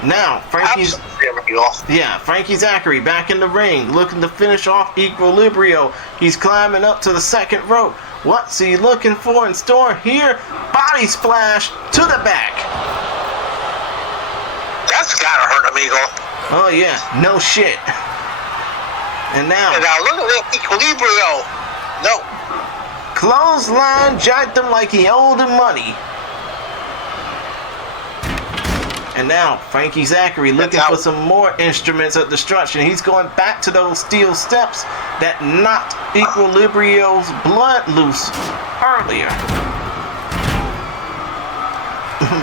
Now, Frankie Zachary back in the ring, looking to finish off Equilibrio. He's climbing up to the second rope. What's he looking for in store here? Body splash to the back. That's gotta hurt, amigo. Oh yeah, no shit. And now look at that Equilibrio. No. Clothesline jacked him like he owed him money. And now Frankie Zachary looking for some more instruments of destruction. He's going back to those steel steps that knocked Equilibrio's blood loose earlier.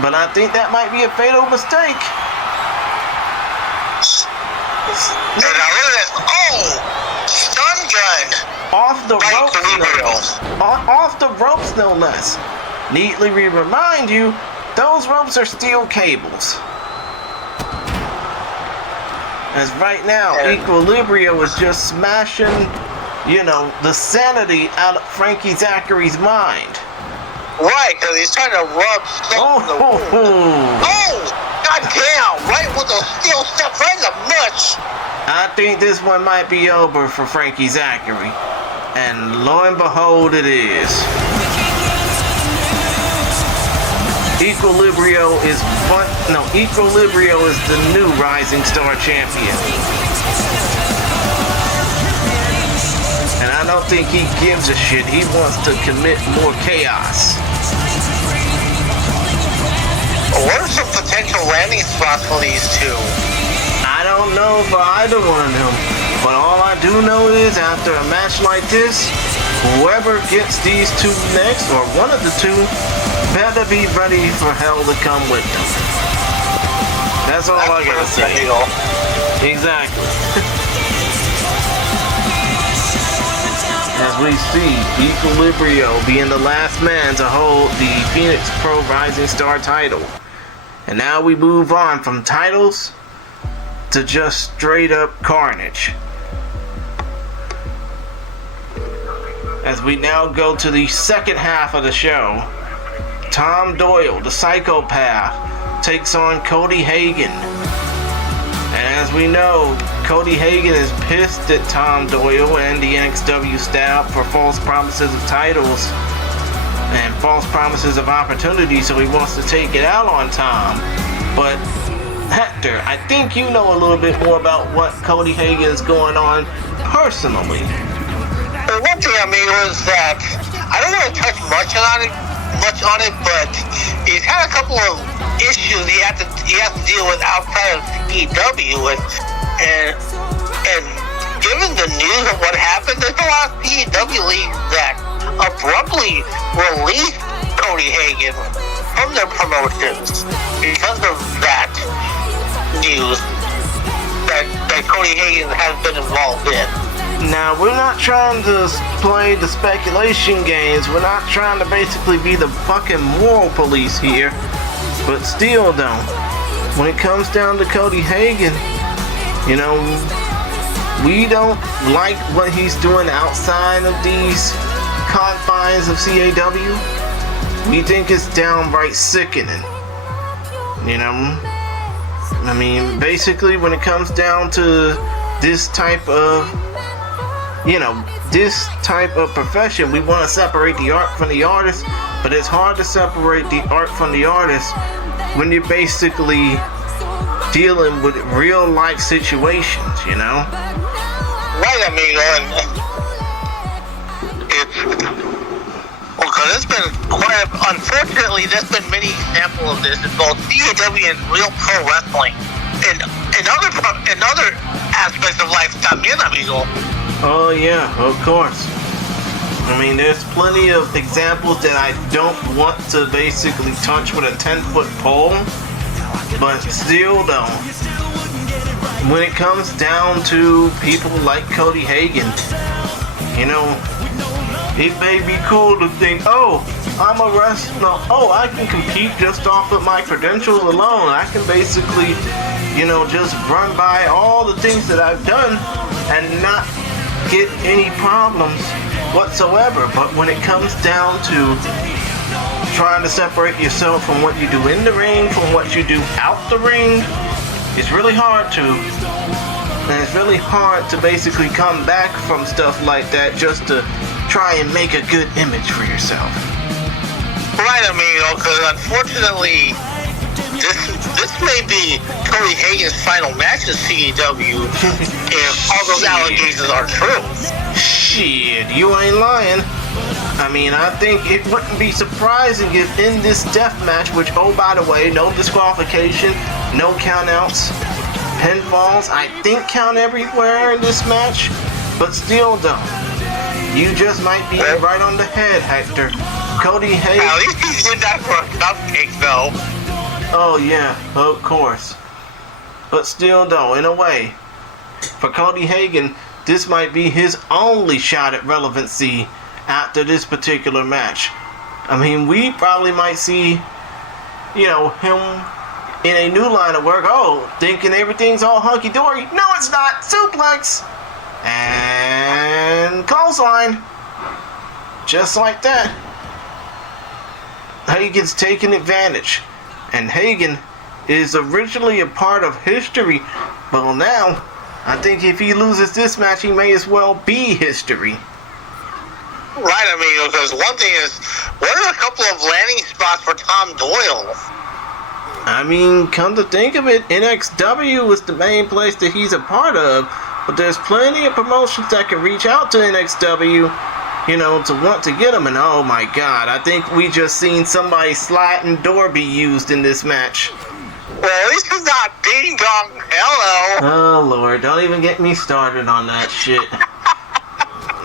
But I think that might be a fatal mistake. And now look at this. Oh! Stun gun! Off the Right, ropes, off the ropes, no less. Neatly remind you, those ropes are steel cables. As right now, Equilibrio is just smashing, the sanity out of Frankie Zachary's mind. Right, because he's trying to rub salt in the wound. Oh! Goddamn! Right with those steel steps right in the nuts! I think this one might be over for Frankie Zachary. And lo and behold, it is. Equilibrio is the new Rising Star champion. And I don't think he gives a shit. He wants to commit more chaos. What are some potential landing spots for these two? I don't know for either one of them. But all I do know is after a match like this, whoever gets these two next, or one of the two, better be ready for hell to come with them. That's all I gotta say. Exactly. As we see Equilibrio being the last man to hold the Phoenix Pro Rising Star title. And now we move on from titles to just straight up carnage. As we now go to the second half of the show, Tom Doyle, the psychopath, takes on Cody Hagan. And as we know, Cody Hagan is pissed at Tom Doyle and the NXW staff for false promises of titles and false promises of opportunity, so he wants to take it out on Tom. But Hector, I think you know a little bit more about what Cody Hagan's going on personally. The one thing was that I don't want to touch much on it, but he's had a couple of issues he has to deal with outside of CPW, and given the news of what happened, there's a lot of CPW leagues that abruptly released Cody Hagan from their promotions because of that news that Cody Hagan has been involved in. Now, we're not trying to play the speculation games. We're not trying to basically be the fucking moral police here. But still, though, when it comes down to Cody Hagan, we don't like what he's doing outside of these confines of CAW. We think it's downright sickening. I mean, basically, when it comes down to this type of profession, we want to separate the art from the artist, but it's hard to separate the art from the artist when you're basically dealing with real life situations, Right, amigo, because it's been unfortunately, there's been many examples of this in both CAW and real pro wrestling, and other aspects of life también, amigo. Oh yeah, of course. I mean, there's plenty of examples that I don't want to basically touch with a 10-foot pole, but still though, when it comes down to people like Cody Hagan, it may be cool to think, oh, I'm a wrestler, I can compete just off of my credentials alone. I can basically, just run by all the things that I've done and not get any problems whatsoever. But when it comes down to trying to separate yourself from what you do in the ring, from what you do out the ring, it's really hard to. And it's really hard to basically come back from stuff like that just to try and make a good image for yourself. Right, amigo, because unfortunately, this may be Cody Hagen's final match in CEW if all those allegations are true. Shit, you ain't lying. I mean, I think it wouldn't be surprising if in this death match, which, oh, by the way, no disqualification, no countouts, pinfalls, I think count everywhere in this match, but still don't. You just might be right on the head, Hector. Cody Hagen. At least he did that for a cupcake, though. Oh, yeah, of course. But still, though, in a way, for Cody Hagen, this might be his only shot at relevancy after this particular match. I mean, we probably might see, you know, him in a new line of work. Oh, thinking everything's all hunky-dory. No, it's not. Suplex. And clothesline. Just like that. Hagen's taking advantage. And Hagen is originally a part of history. But now, I think if he loses this match, he may as well be history. Right, amigo, because one thing is, what are a couple of landing spots for Tom Doyle? I mean, come to think of it, NXW is the main place that he's a part of, but there's plenty of promotions that can reach out to NXW, you know, to want to get him, and oh my god, I think we just seen somebody's sliding door be used in this match. Well, at least it's not Ding Dong, hello! Oh lord, don't even get me started on that shit.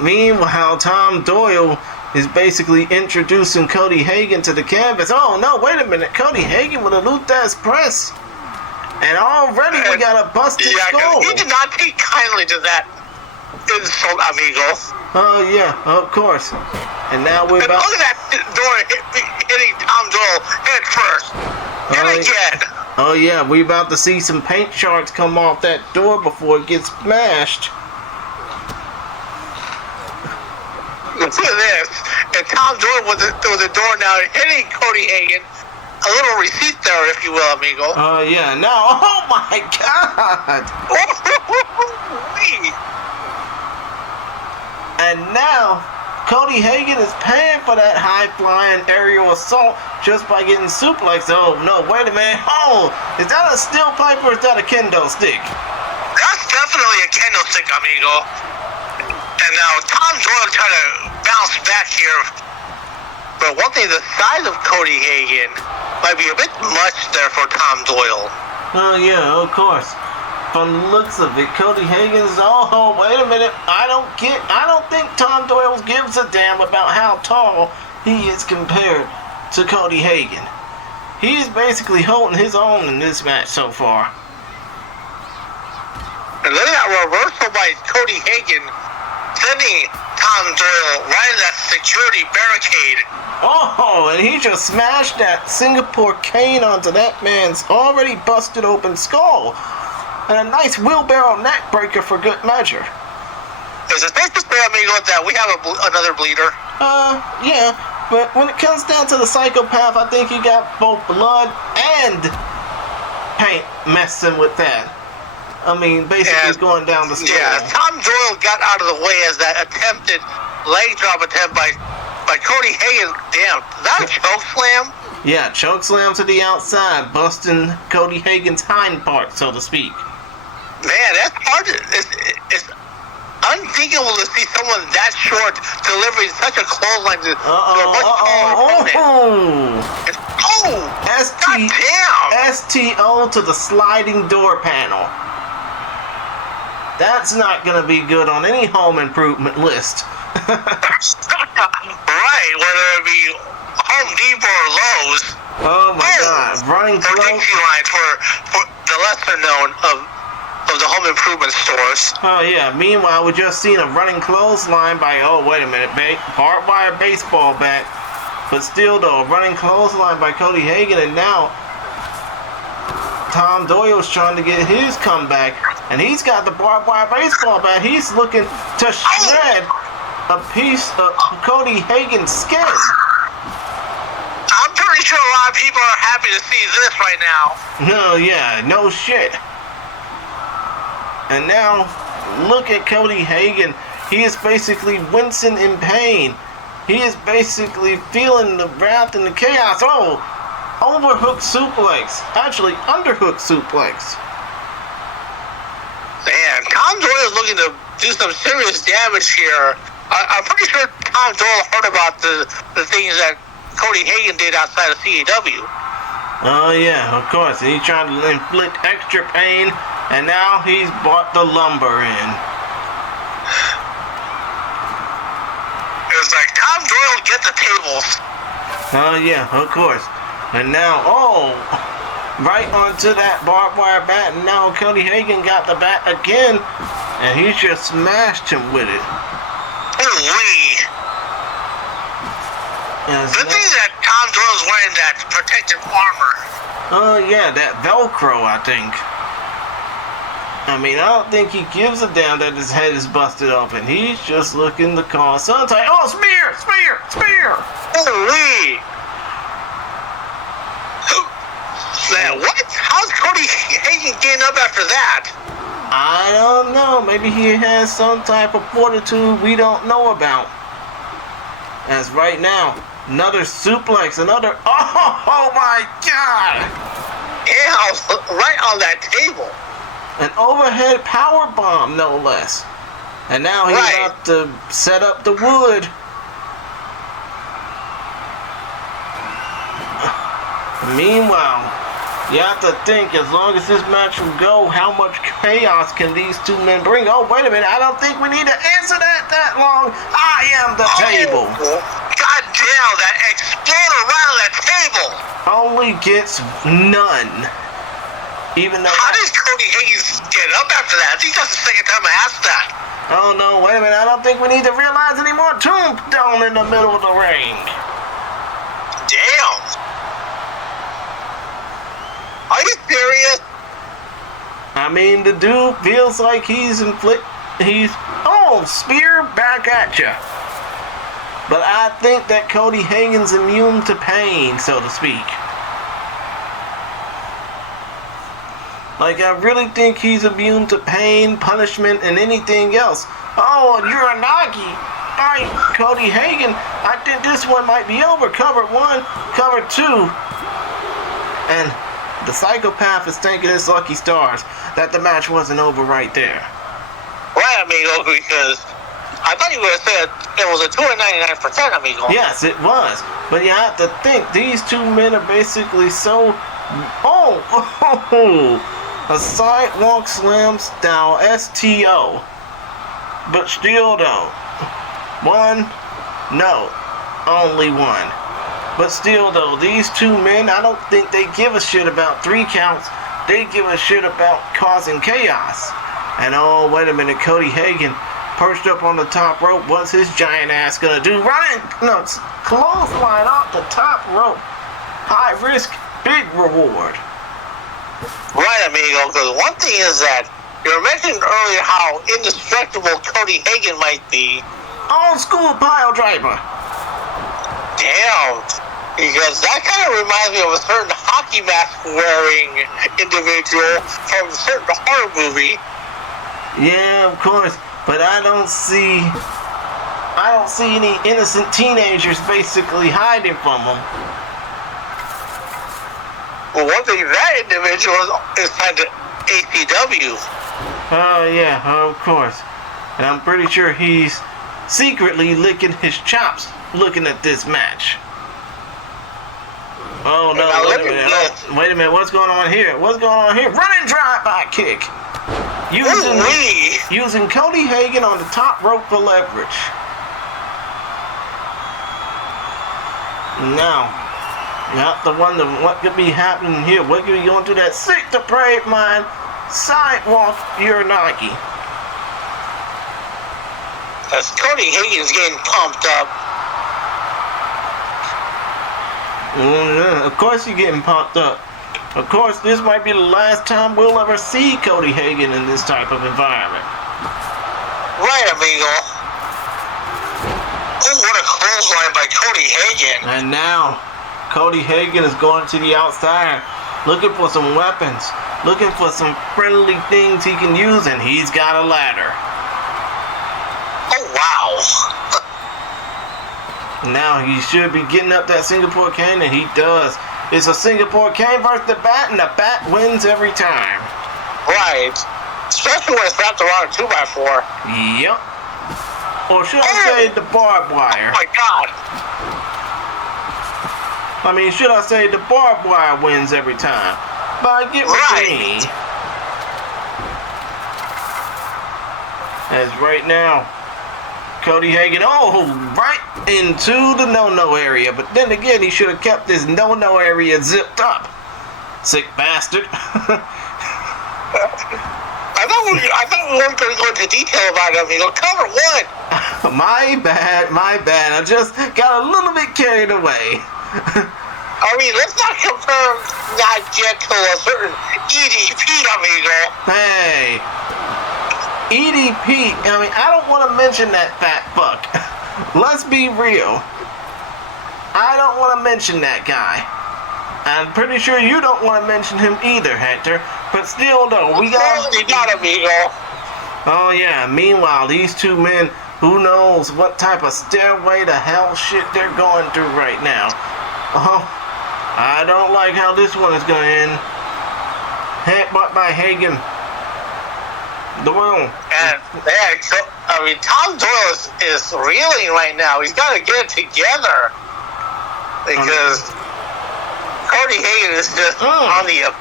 Meanwhile, Tom Doyle is basically introducing Cody Hagen to the canvas. Oh no, wait a minute, Cody Hagen with a Luthez press. And already we got a busted skull. He did not take kindly to that insult, amigo. Oh yeah, of course. And now we're about... Look at that door hitting Tom Doyle head first. And again. Oh yeah, we about to see some paint shards come off that door before it gets smashed. Look at this. And Tom Doyle with the door now hitting Cody Hagen. A little receipt there, if you will, amigo. Oh yeah, now, oh my god! And now, Cody Hagen is paying for that high-flying aerial assault just by getting suplexed. Oh no, wait a minute. Oh, is that a steel pipe or is that a kendo stick? That's definitely a kendo stick, amigo. And now Tom Doyle trying to bounce back here. But one thing, the size of Cody Hagen might be a bit much there for Tom Doyle. Oh yeah, of course. From the looks of it, Cody Hagen's, oh wait a minute, I don't think Tom Doyle gives a damn about how tall he is compared to Cody Hagen. He's basically holding his own in this match so far. And look at that reversal by Cody Hagen, sending Tom Doyle right in that security barricade. Oh, and he just smashed that Singapore cane onto that man's already busted open skull. And a nice wheelbarrow neck breaker for good measure. Is it safe to say, amigo, that we have another bleeder? Yeah. But when it comes down to the psychopath, I think you got both blood and paint messing with that. I mean, basically going down the skull. Yeah, Tom Doyle got out of the way as that attempted leg drop attempt by Cody Hagen. Damn, is that a choke slam? Yeah, choke slam to the outside, busting Cody Hagen's hind part, so to speak. Man, that's hard. It's unthinkable to see someone that short delivering such a clothesline to a much taller opponent. STO to the sliding door panel. That's not going to be good on any home improvement list. Right, whether it be Home Depot or Lowe's. Oh my god, running close. Line for the lesser known of the home improvement stores. Oh yeah, meanwhile we just seen a running clothesline by, oh wait a minute, barbed wire baseball bat. But still though, a running clothesline by Cody Hagen, and now Tom Doyle's trying to get his comeback. And he's got the barbed wire baseball bat. He's looking to shred a piece of Cody Hagen's skin. I'm pretty sure a lot of people are happy to see this right now. No, yeah, no shit. And now, look at Cody Hagen. He is basically wincing in pain. He is basically feeling the wrath and the chaos. Oh, overhook suplex. Actually, underhook suplex. Man, Tom Doyle is looking to do some serious damage here. I'm pretty sure Tom Doyle heard about the things that Cody Hagan did outside of CAW. Oh yeah, of course. And he's trying to inflict extra pain, and now he's brought the lumber in. It's like, Tom Doyle, get the tables. Oh yeah, of course. And now, right onto that barbed wire bat, and now Cody Hagan got the bat again, and he just smashed him with it. Holy. Good thing that Tom Doyle's wearing that protective armor. Oh yeah, that Velcro, I think. I mean, I don't think he gives a damn that his head is busted open. He's just looking to cause some type. Oh, spear! Holy! Man, what? How's Cody Hagan getting up after that? I don't know. Maybe he has some type of fortitude we don't know about. As right now, another suplex, another. Oh my God! Yeah, right on that table. An overhead power bomb, no less. And now he's about to set up the wood. Meanwhile, you have to think, as long as this match will go, how much chaos can these two men bring? Oh, wait a minute, I don't think we need to answer that long. I am the table. God damn, that exploder right on that table. Only gets none. Even though. How does Cody Hagan get up after that? I think that's the second time I asked that. Oh no, wait a minute, I don't think we need to realize any more tombstone in the middle of the ring. Damn. Are you serious? I mean, the dude feels like he's spear back at ya. But I think that Cody Hagan's immune to pain, so to speak. Like, I really think he's immune to pain, punishment, and anything else. Oh, you're a Nagi. Alright, Cody Hagan, I think this one might be over. Cover 1, cover 2. And the psychopath is thanking his lucky stars that the match wasn't over right there. Right, amigo, because I thought you were going to say it was a 2.99%, amigo. Yes, it was. But you have to think, these two men are basically so... a sidewalk slam style STO. But still though, only one. But still though, these two men, I don't think they give a shit about 3 counts. They give a shit about causing chaos. And oh, wait a minute, Cody Hagan perched up on the top rope. What's his giant ass gonna do? Clothesline off the top rope. High risk, big reward. Right, amigo, because one thing is that you were mentioning earlier how indestructible Cody Hagan might be. Old school pile driver. Damn. Because that kind of reminds me of a certain hockey mask wearing individual from a certain horror movie. Yeah, of course. But I don't see any innocent teenagers basically hiding from him. Well, one thing, that individual is signed to ACW. Oh, yeah, of course. And I'm pretty sure he's secretly licking his chops looking at this match. Oh, no, wait a minute. What's going on here? Running drive-by kick. Using Cody Hagan on the top rope for leverage. Now, you have to wonder what could be happening here. What could be going through that sick depraved mind? Sidewalk Uranagi. As Cody Hagan's getting pumped up. Of course you're getting pumped up. Of course, this might be the last time we'll ever see Cody Hagan in this type of environment. Right, amigo. Oh, what a clothesline by Cody Hagan. And now, Cody Hagan is going to the outside, looking for some weapons, looking for some friendly things he can use, and he's got a ladder. Oh, wow. Now he should be getting up that Singapore cane, and he does. It's a Singapore cane versus the bat, and the bat wins every time. Right. Especially when it's wrapped around a 2x4. Yep. Or should I say the barbed wire? Oh my god. I mean, should I say the barbed wire wins every time? But I get what you mean. As right now, Cody Hagan, right into the no-no area. But then again, he should have kept this no-no area zipped up. Sick bastard. I thought we weren't going to go into detail about it. Cover what? My bad. I just got a little bit carried away. I mean, let's not compare not yet to a certain EDP, amigo. Hey. EDP, I mean, I don't want to mention that fat fuck. Let's be real. I don't want to mention that guy. I'm pretty sure you don't want to mention him either, Hector. But still, though, we got... not, amigo. Oh, yeah. Meanwhile, these two men, who knows what type of stairway to hell shit they're going through right now. Oh, I don't like how this one is going to end. Headbutt by Hagan. Doyle. And, Tom Doyle is reeling right now. He's got to get it together. Because Cody Hagan is just on the...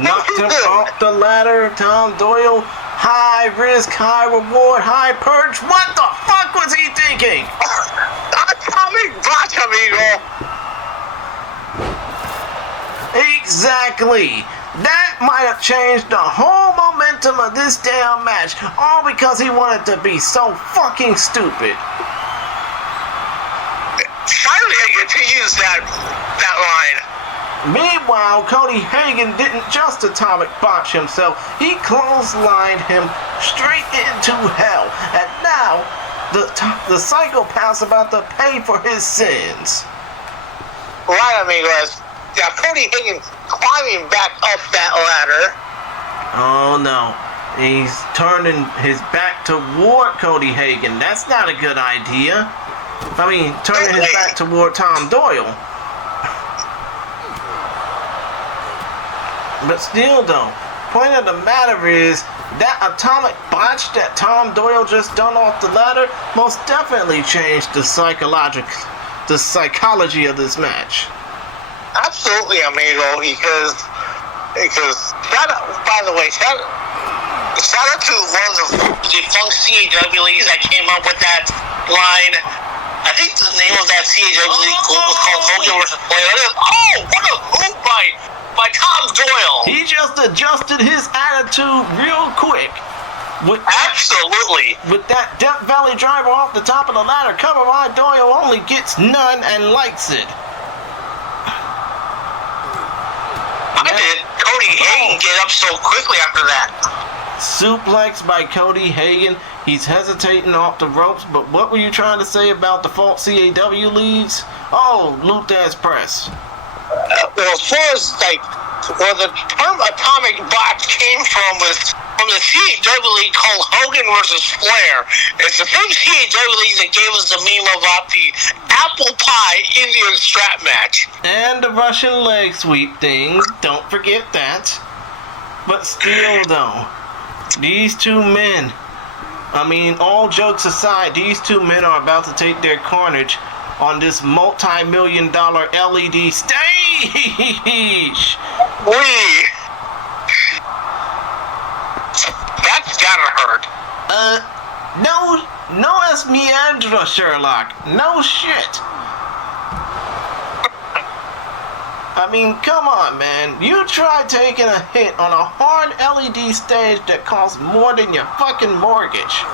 Knocked him off the ladder. Tom Doyle, high risk, high reward, high perch. What the fuck was he thinking? Atomic botch, amigo. Exactly. That might have changed the whole momentum of this damn match, all because he wanted to be so fucking stupid. Finally, I get to use that line. Meanwhile, Cody Hagan didn't just atomic botch himself, he clotheslined him straight into hell. And now, the psychopath's about to pay for his sins. Right, amigos. Yeah, Cody Hagan climbing back up that ladder. Oh no. He's turning his back toward Cody Hagan. That's not a good idea. I mean, turning his back toward Tom Doyle. But still though, point of the matter is, that atomic botch that Tom Doyle just done off the ladder most definitely changed the psychology of this match. Absolutely, amigo, because shout out to one of the defunct CAW leagues that came up with that line. I think the name of that CAW league was called Hogan vs. Flair. What a move by Tom Doyle. He just adjusted his attitude real quick. Absolutely. With that Death Valley driver off the top of the ladder, cover by Doyle only gets none and likes it. Cody Hagan get up so quickly after that. Suplex by Cody Hagan. He's hesitating off the ropes, but what were you trying to say about the false CAW leagues? Oh, Luthez Press. Well, as far as where the term atomic botch came from was from the CAW league called Hogan vs. Flair. It's the same CAW league that gave us the meme about the apple pie Indian strap match. And the Russian leg sweep thing. Don't forget that. But still, though, these two men, I mean, all jokes aside, these two men are about to take their carnage on this multi-million-dollar LED stage. That's gotta hurt. No es miedra, Sherlock. No shit. I mean, come on, man. You try taking a hit on a hard LED stage that costs more than your fucking mortgage.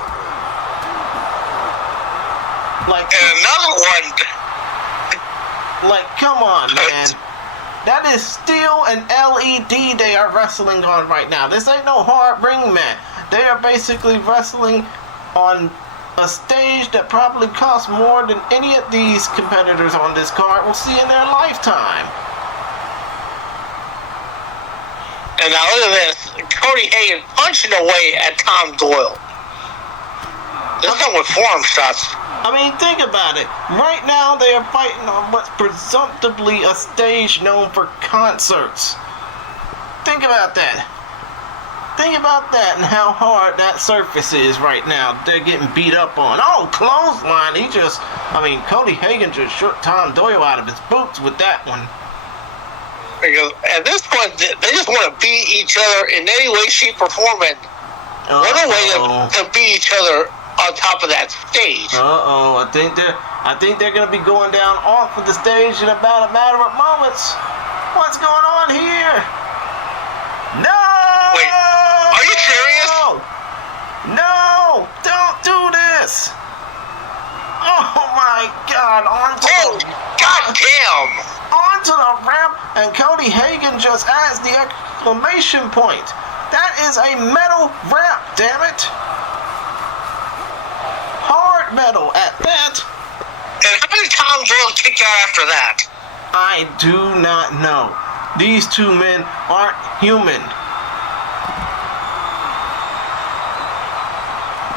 Like, and another one. Like, come on, man. That is still an LED they are wrestling on right now. This ain't no hard ring mat. They are basically wrestling on a stage that probably costs more than any of these competitors on this card will see in their lifetime. And now look at this. Cody Hagan punching away at Tom Doyle. This one with forearm shots. I mean, think about it. Right now, they are fighting on what's presumptively a stage known for concerts. Think about that. Think about that and how hard that surface is right now. They're getting beat up on. Oh, clothesline. Cody Hagen just shook Tom Doyle out of his boots with that one. Because at this point, they just want to beat each other in any way, shape, or form. And what a way to beat each other on top of that stage. I think they're gonna be going down off of the stage in about a matter of moments. What's going on here? No! Wait, are you serious? No! Don't do this! Oh my God! Goddamn! Onto the ramp, and Cody Hagen just adds the exclamation point. That is a metal ramp, damn it! Hard metal at that. And how did Tom Doyle kick out after that? I do not know. These two men aren't human.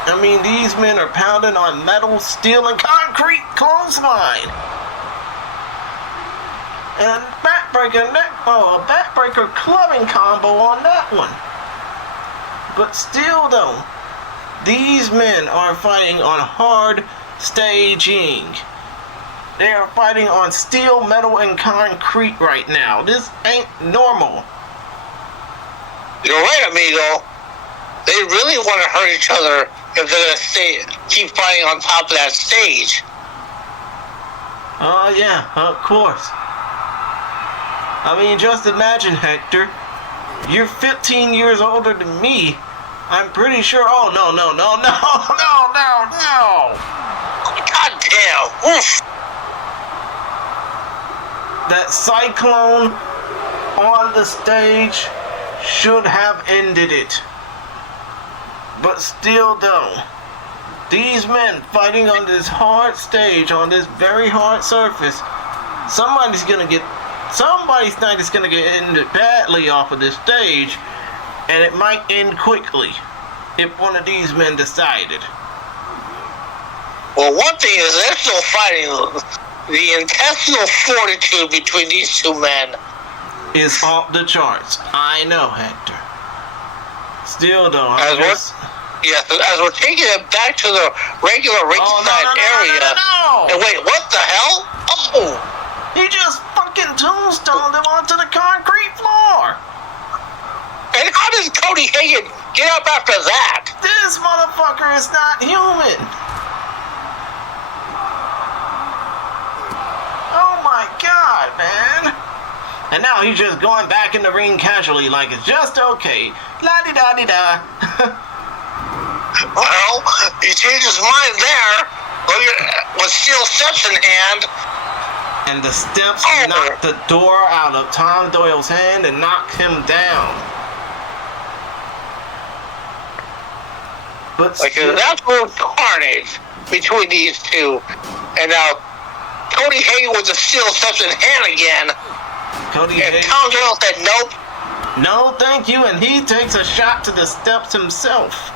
I mean, these men are pounding on metal, steel, and concrete clothesline. And backbreaker a backbreaker clubbing combo on that one. But still though, these men are fighting on hard staging. They are fighting on steel, metal, and concrete right now. This ain't normal. You're right, amigo. They really want to hurt each other if they're going to keep fighting on top of that stage. Oh yeah, of course. I mean, just imagine, Hector. You're 15 years older than me. I'm pretty sure. Oh, no. God damn. Oof. That cyclone on the stage should have ended it. But still, though, these men fighting on this hard stage, on this very hard surface, somebody's night is gonna get ended badly off of this stage, and it might end quickly if one of these men decided. Well, one thing is they're still fighting. The intestinal fortitude between these two men is off the charts. I know, Hector. Still, though, as we're taking it back to the regular ringside area. No. And wait, what the hell? Oh! He just fucking tombstoned him onto the concrete floor. And how does Cody Hagen get up after that? This motherfucker is not human. Oh my God, man. And now he's just going back in the ring casually like it's just okay. La-di-da-di-da. Well, he changed his mind there. With steel steps in hand. And the steps knocked the door out of Tom Doyle's hand and knocked him down. But an absolute carnage between these two. And now Cody Hagen with the steel steps in hand again. And Tom Doyle said nope. No, thank you. And he takes a shot to the steps himself.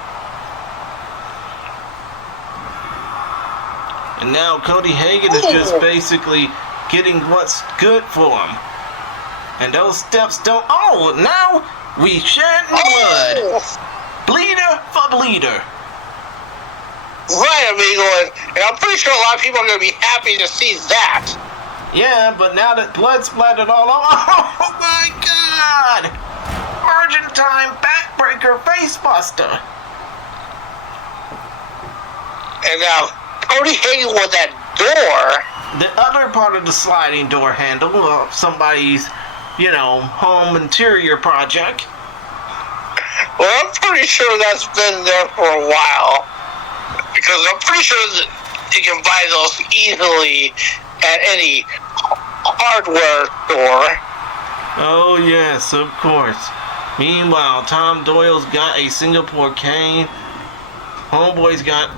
And now Cody Hagen is just basically getting what's good for him. And those steps don't... Oh, now we shed blood. Bleeder for bleeder. Right, amigo. And I'm pretty sure a lot of people are going to be happy to see that. Yeah, but now that blood splattered all over... Oh, my God! Argentine backbreaker facebuster. And now Cody Hagen with that door. The other part of the sliding door handle of somebody's, home interior project. Well, I'm pretty sure that's been there for a while. Because I'm pretty sure that you can buy those easily at any hardware store. Oh, yes, of course. Meanwhile, Tom Doyle's got a Singapore cane. Homeboy's got,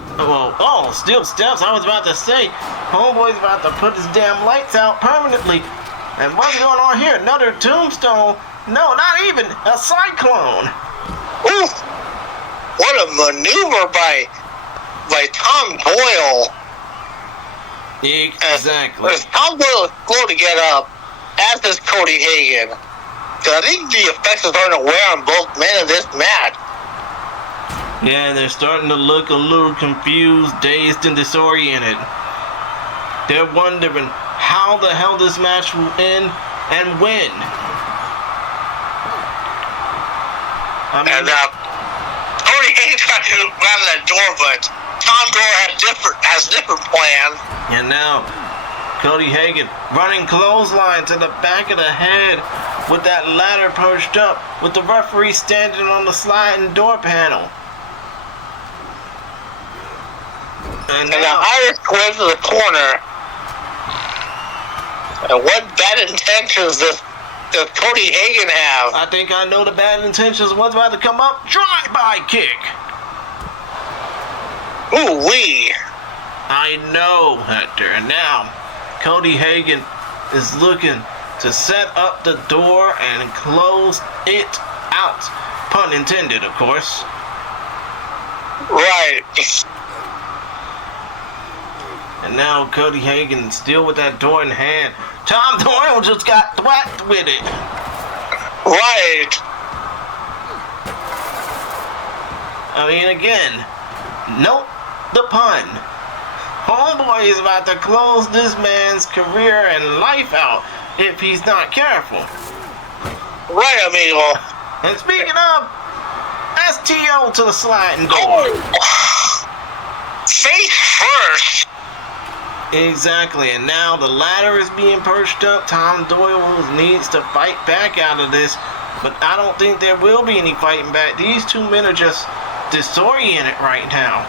steel steps, I was about to say. Homeboy's about to put his damn lights out permanently. And what's going on here? Another tombstone? No, not even. A cyclone. Ooh, what a maneuver by Tom Doyle. Exactly. As Tom Doyle is slow to get up, as is Cody Hagan. So I think the effects are starting to wear on both men in this match. Yeah, they're starting to look a little confused, dazed, and disoriented. They're wondering how the hell this match will end and when. I mean, And Cody Hagan tried to grab that door, but Tom Doyle has different plans. and now Cody Hagan running clothesline to the back of the head with that ladder perched up, with the referee standing on the sliding door panel. And And the now, Irish twist to the corner. And what bad intentions does Cody Hagan have? I think I know the bad intentions. What's about to come up? Drive-by kick. Ooh wee. I know, Hector. And now, Cody Hagan is looking to set up the door and close it out. Pun intended, of course. Right. And now Cody Hagan still with that door in hand. Tom Doyle just got whacked with it. Right. I mean, again, note the pun. Homeboy is about to close this man's career and life out if he's not careful. Right, amigo. And speaking of, STO to the sliding door. Face first. Exactly, and now the ladder is being perched up. Tom Doyle needs to fight back out of this, but I don't think there will be any fighting back. These two men are just disoriented right now.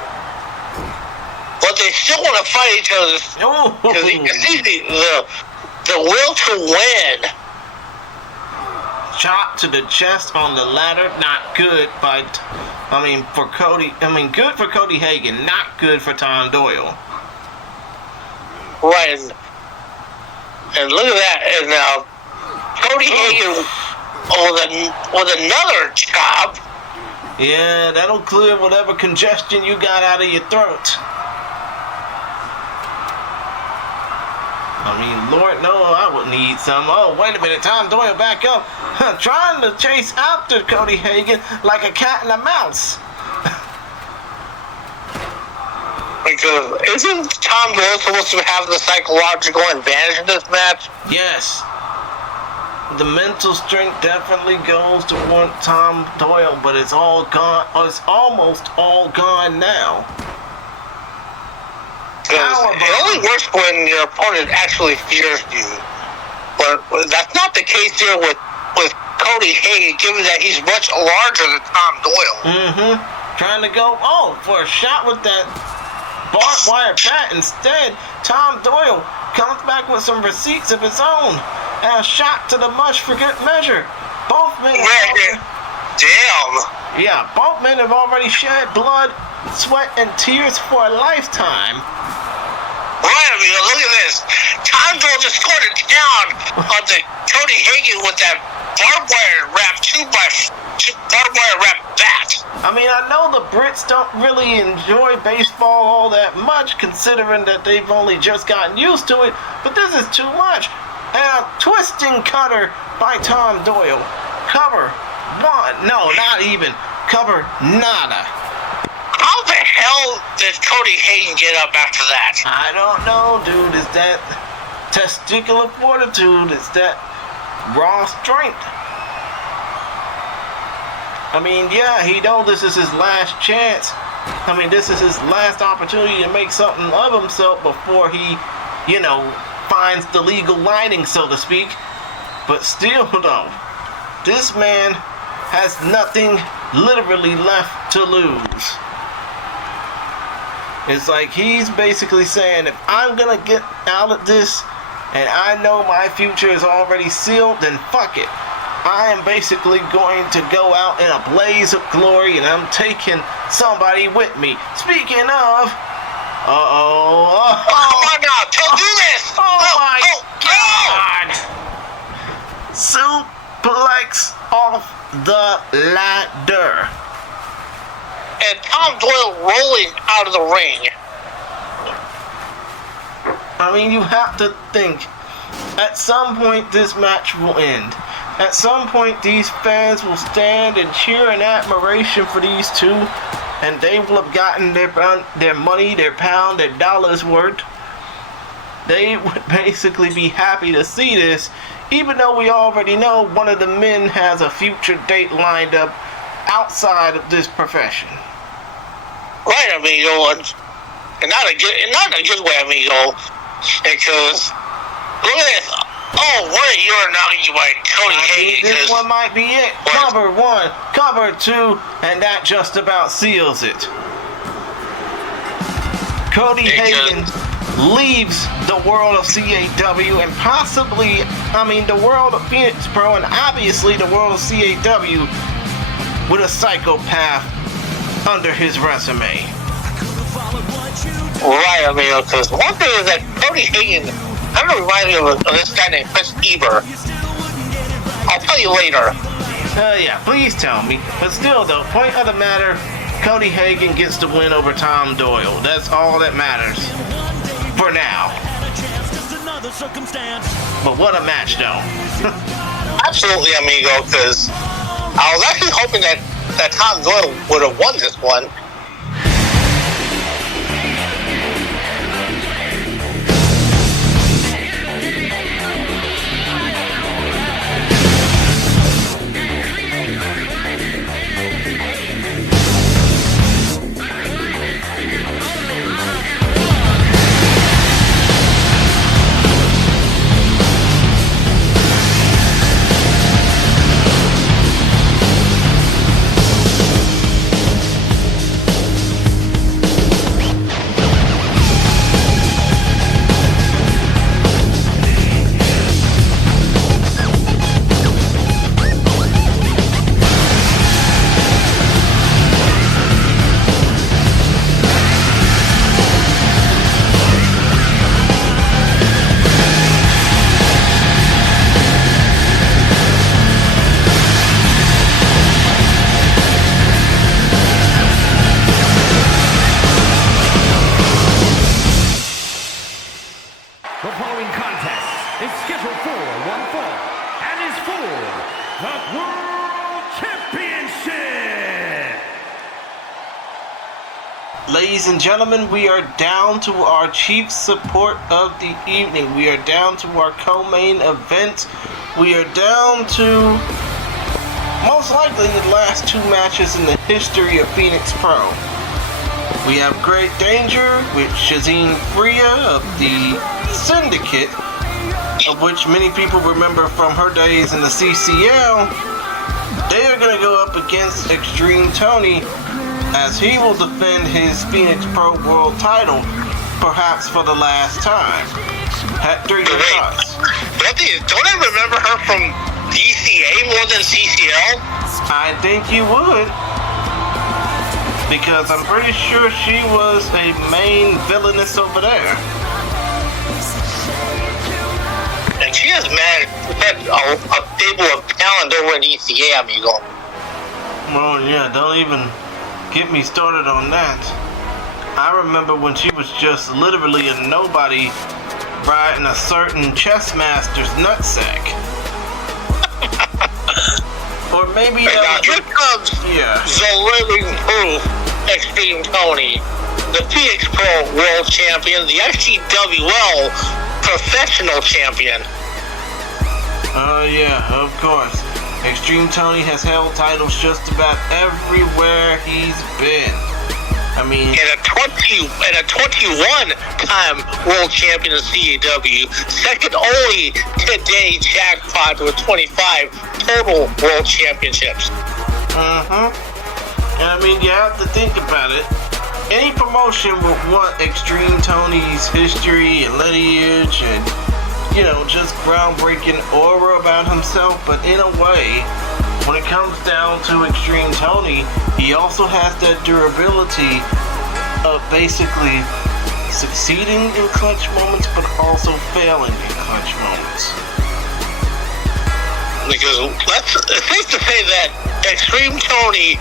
But they still want to fight each other. Because you can see the will to win. Shot to the chest on the ladder, not good good for Cody Hagan, not good for Tom Doyle. Right. And look at that. And now Cody Hagan with another chop. Yeah, that'll clear whatever congestion you got out of your throat. I mean, Lord, no, I would need some. Oh, wait a minute, Tom Doyle back up. Trying to chase after Cody Hagan like a cat and a mouse. Because isn't Tom Doyle supposed to have the psychological advantage in this match? Yes. The mental strength definitely goes toward Tom Doyle, but it's all gone. It's almost all gone now. It only works when your opponent actually fears you. But that's not the case here with Cody Hagan, given that he's much larger than Tom Doyle. Trying to go, for a shot with that barbed wire bat. Instead, Tom Doyle comes back with some receipts of his own and a shot to the mush for good measure. Both men both men have already shed blood, sweat, and tears for a lifetime. Right, I mean, look at this. Tom Doyle just scored a down on the Cody Hagan with that barbed wire wrap barbed wire wrap bat. I mean, I know the Brits don't really enjoy baseball all that much, considering that they've only just gotten used to it, but this is too much. And a twisting cutter by Tom Doyle. Cover one. No, not even. Cover nada. How the hell did Cody Hagan get up after that? I don't know, dude. Is that testicular fortitude? Is that raw strength? I mean, yeah, he knows this is his last chance. I mean, this is his last opportunity to make something of himself before he, finds the legal lining, so to speak. But still, though, this man has nothing literally left to lose. It's like he's basically saying, if I'm gonna get out of this and I know my future is already sealed, then fuck it. I am basically going to go out in a blaze of glory, and I'm taking somebody with me. Speaking of, Oh, come on now, don't do this! my God! Suplex off the ladder. And Tom Doyle rolling out of the ring. I mean, you have to think, at some point this match will end. At some point these fans will stand and cheer in admiration for these two, and they will have gotten their money, their pound, their dollars worth. They would basically be happy to see this, even though we already know one of the men has a future date lined up outside of this profession. Right, amigo, and not in a good way, amigo, because look at this. Oh, wait, you're knocking by Cody Hagen. This one might be it. Cover 1, cover 2, and that just about seals it. Cody Hagen leaves the world of CAW and possibly, the world of Phoenix Pro and obviously the world of CAW with a psychopath under his resume. Right, amigo, because one thing is that Cody Hagen, I don't know, remind me of this guy named Chris Eber. I'll tell you later. Yeah, please tell me. But still, though, point of the matter, Cody Hagen gets the win over Tom Doyle. That's all that matters. For now. But what a match, though. Absolutely, amigo, because I was actually hoping that Tom Doyle would have won this one. The following contest is scheduled for one fall and is for the World Championship. Ladies and gentlemen, we are down to our chief support of the evening. We are down to our co-main event. We are down to most likely the last two matches in the history of Phoenix Pro. We have Great Danger with Shazeen Freya of the Syndicate, of which many people remember from her days in the CCL. They are going to go up against Extreme Tony as he will defend his Phoenix Pro World title, perhaps for the last time. Hector, your thoughts? Don't I remember her from DCA more than CCL? I think you would, because I'm pretty sure she was a main villainess over there. And she has a stable of talent over in DCA, amigo. Oh yeah, don't even get me started on that. I remember when she was just literally a nobody riding a certain chess master's nutsack. Or maybe now here comes the living proof Extreme Tony, the Phoenix Pro World Champion, the FCWL Professional Champion. Oh yeah, of course. Extreme Tony has held titles just about everywhere he's been. I mean, and a 21-time world champion of CAW, second only to Danny Jackpot with 25 total world championships. And I mean, you have to think about it. Any promotion would want Extreme Tony's history and lineage and, just groundbreaking aura about himself, but in a way, when it comes down to Extreme Tony, he also has that durability of basically succeeding in clutch moments, but also failing in clutch moments. Because it's safe to say that Extreme Tony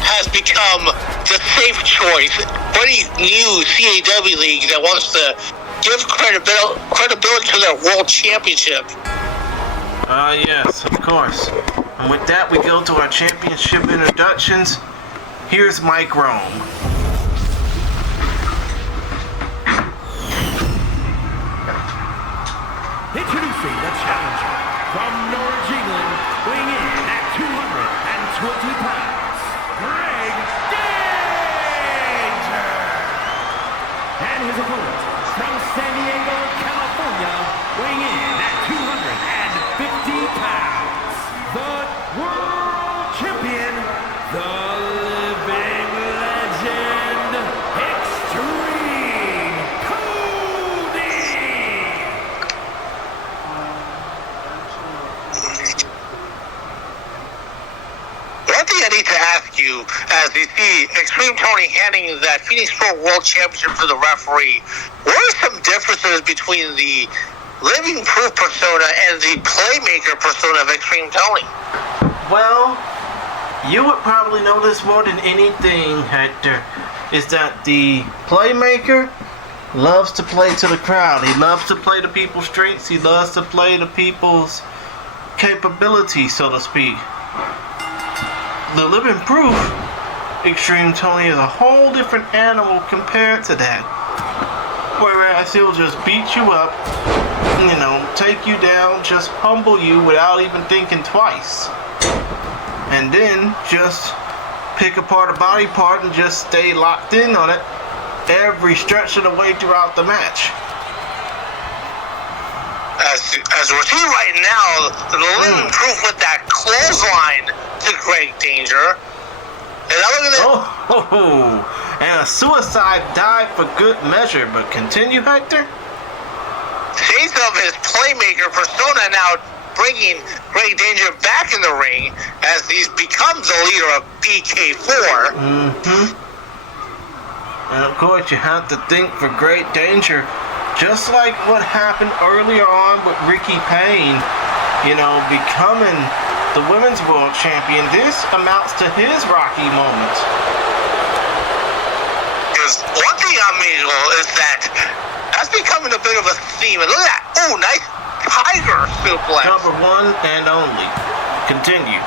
has become the safe choice for any new CAW league that wants to give credibility to their world championship. Yes, of course. And with that, we go to our championship introductions. Here's Mike Rome. Introducing the challenger from Norwich, England, weighing in at 220 pounds, Greg Danger! And his opponent from San Diego, California, weighing in at 250 pounds, the world champion, the living legend, Extreme Cody! One thing I need to ask you, as you see Extreme Tony handing that Phoenix Pro World Championship to the referee, what are some differences between the living proof persona and the playmaker persona of Extreme Tony? Well, you would probably know this more than anything, Hector, is that the playmaker loves to play to the crowd. He loves to play to people's strengths. He loves to play to people's capability, so to speak. The living proof, Extreme Tony, is a whole different animal compared to that. Whereas he'll just beat you up, take you down, just humble you without even thinking twice. And then just pick apart a body part and just stay locked in on it every stretch of the way throughout the match. As we're seeing right now, the living proof with that clothesline to Greg Danger. And now look at that. Oh, and a suicide dive for good measure. But continue, Hector. Shades of his playmaker persona now bringing Greg Danger back in the ring as he becomes the leader of BK4. And of course, you have to think for Great Danger, just like what happened earlier on with Ricky Payne, becoming the Women's World Champion. This amounts to his Rocky moment. Because one thing I mean is that that's becoming a bit of a theme. And look at that. Oh, nice tiger suplex. Number one and only. Continue.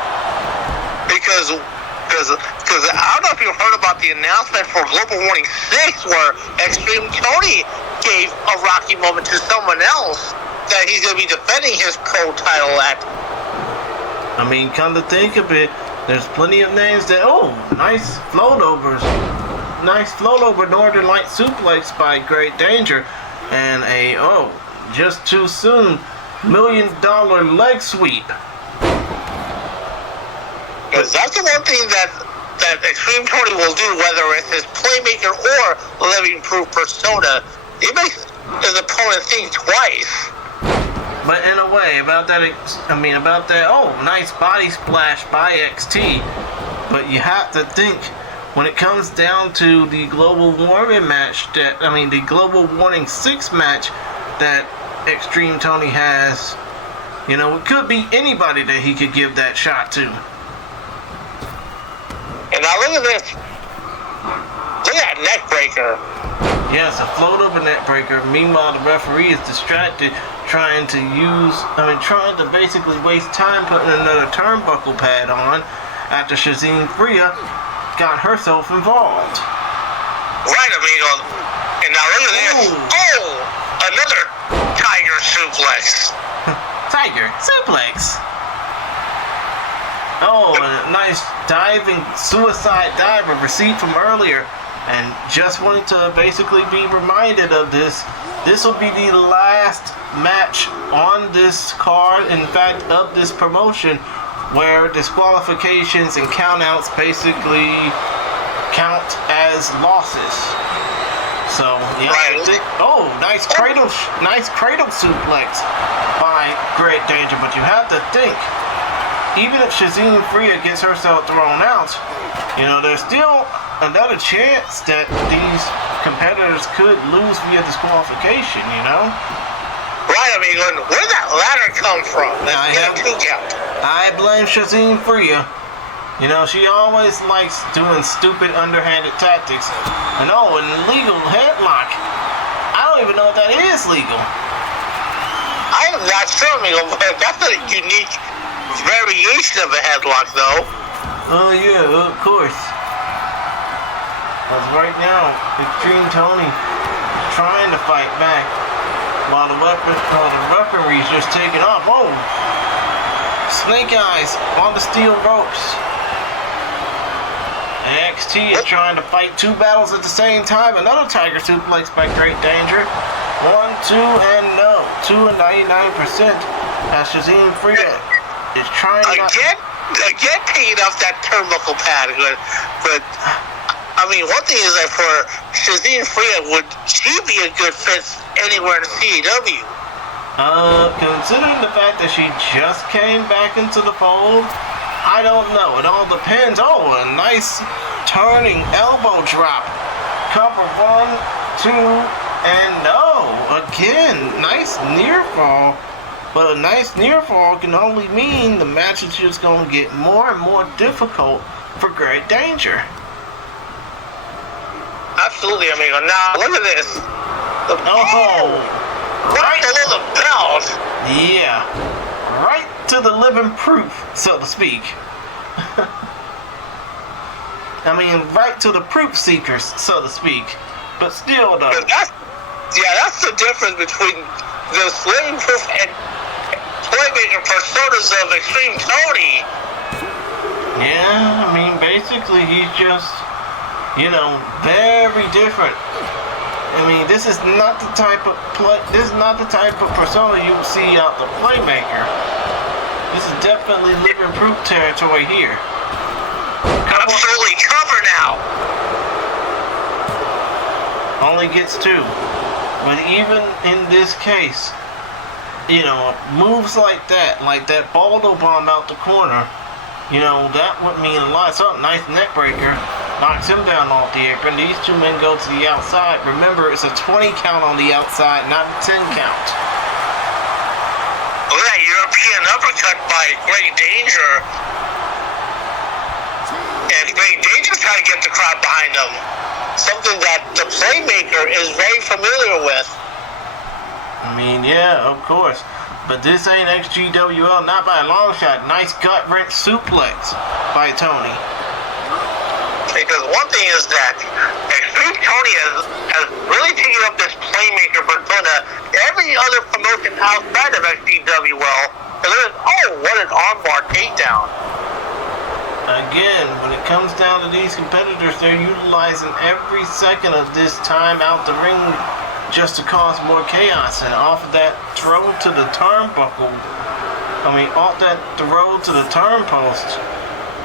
Because I don't know if you heard about the announcement for Global Warning 6 where Extreme Tony gave a Rocky moment to someone else that he's going to be defending his pro title at. I mean, come to think of it, there's plenty of names that, nice float overs. Nice float over Northern Light suplex by Great Danger. And just too soon, $1 million leg sweep. Because that's the one thing that Extreme Tony will do, whether it's his playmaker or living proof persona. He makes his opponent think twice. But in a way, about that, nice body splash by XT. But you have to think, when it comes down to the Global Warning match, the Global Warning 6 match that Extreme Tony has, it could be anybody that he could give that shot to. And now look at this. Look at that neck breaker. Yes, a float over neck breaker. Meanwhile, the referee is distracted, trying to basically waste time putting another turnbuckle pad on after Shazam Freya got herself involved. Right, amigo. And now look at this. Another tiger suplex. Tiger suplex. A nice diving suicide diver receipt from earlier. And just wanted to basically be reminded of this. This will be the last match on this card, in fact, of this promotion, where disqualifications and countouts basically count as losses. So, nice cradle suplex by Great Danger. But you have to think, even if Shazam Freya gets herself thrown out, there's still another chance that these competitors could lose via disqualification, Right, amigo. Where did that ladder come from? I blame Shazam Freya. She always likes doing stupid underhanded tactics. And an illegal headlock. I don't even know if that is legal. I am not sure, amigo, but that's a unique variation of a headlock, though. Oh yeah, of course. Because right now, Extreme Tony trying to fight back while the referee's just taking off. Whoa! Snake Eyes on the steel ropes. NXT is trying to fight two battles at the same time. Another Tiger Suplex by Great Danger. 1, 2, and no. 2 and 99%. As Shazam Freya is trying to... Again taking off that turnbuckle pad. But I mean, one thing is that for Shazam Freya, would she be a good fit anywhere in CEW? Considering the fact that she just came back into the fold, I don't know. It all depends. Oh, a nice turning elbow drop. Cover 1, 2, and no. Again, nice near fall. But a nice near fall can only mean the match is just going to get more and more difficult for Great Danger. Absolutely, amigo. Now, look at this. Right below the belt. Yeah. Right to the living proof, so to speak. I mean, right to the proof seekers, so to speak. But still, though. That's the difference between the living proof and playmaker personas of Extreme Tony. Yeah, I mean, basically, he's just, very different. I mean, this is not the type of persona you would see out the playmaker. This is definitely living proof territory here. Absolutely, cover now. Only gets 2. But even in this case, moves like that Baldo bomb out the corner, that would mean a lot. So, nice neck breaker. Knocks him down off the apron. These two men go to the outside. Remember, it's a 20 count on the outside, not a 10 count. Oh, that European uppercut by Great Danger. And Great Danger's trying to get the crowd behind him. Something that the playmaker is very familiar with. I mean, yeah, of course. But this ain't XGWL, not by a long shot. Nice gut wrench suplex by Tony. Because one thing is that Extreme Tony has really taken up this playmaker persona. Every other promotion outside of XGWL, what an armbar takedown. Again, when it comes down to these competitors, they're utilizing every second of this time out the ring just to cause more chaos. And off of that throw to the turnbuckle, off that throw to the turnpost,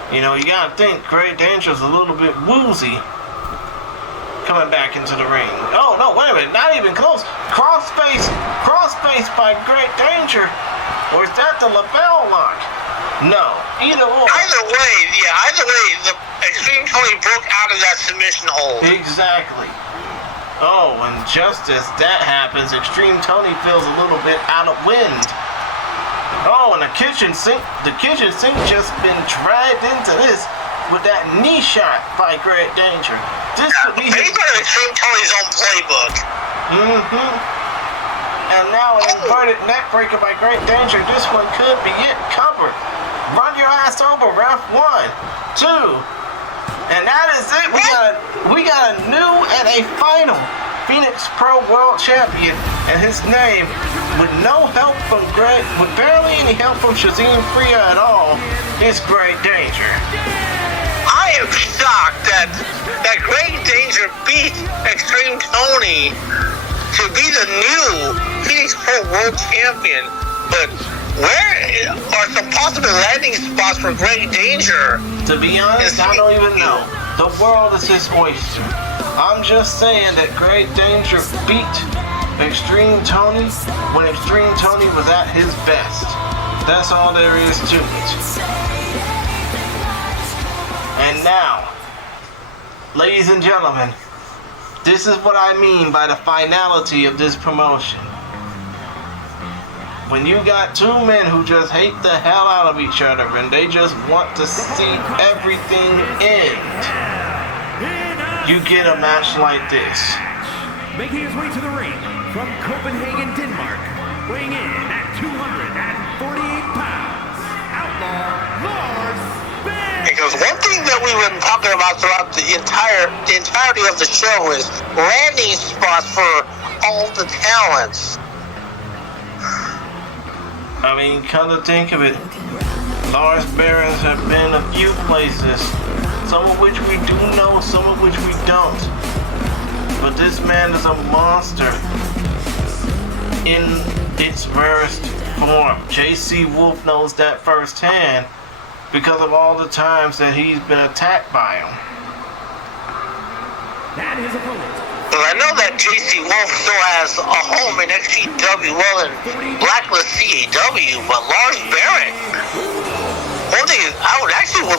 you gotta think Great Danger's a little bit woozy coming back into the ring. Oh no, wait a minute, not even close. Crossface by Great Danger. Or is that the lapel lock? No, either or. Either way, the Extreme Tony broke out of that submission hold. Exactly. Oh, and just as that happens, Extreme Tony feels a little bit out of wind. Oh, and the kitchen sink just been dragged into this with that knee shot by Great Danger. This could be his... Extreme Tony's own playbook. And now an inverted neck breaker by Great Danger. This one could be it. Covered. Run your ass over, ref. 1, 2. And that is it. We got a new and a final Phoenix Pro World Champion, and his name, with no help from with barely any help from Shazam Freya at all, is Great Danger. I am shocked that Great Danger beat Extreme Tony to be the new Phoenix Pro World Champion, but where are some possible landing spots for Great Danger? To be honest, I don't even know. The world is his oyster. I'm just saying that Great Danger beat Extreme Tony when Extreme Tony was at his best. That's all there is to it. And now, ladies and gentlemen, this is what I mean by the finality of this promotion. When you got two men who just hate the hell out of each other and they just want to see everything end, you get a match like this. Making his way to the ring from Copenhagen, Denmark, weighing in at 248 pounds, Outlaw Lars Bennett. Because one thing that we've been talking about throughout the entirety of the show is landing spots for all the talents. I mean, come to think of it, Lars Barons have been a few places, some of which we do know, some of which we don't. But this man is a monster in its rarest form. JC Wolf knows that firsthand because of all the times that he's been attacked by him. And his opponent. Well, I know that JC Wolf still has a home in XPW, well, in Blacklist CAW, but Lars Barrett, one thing I would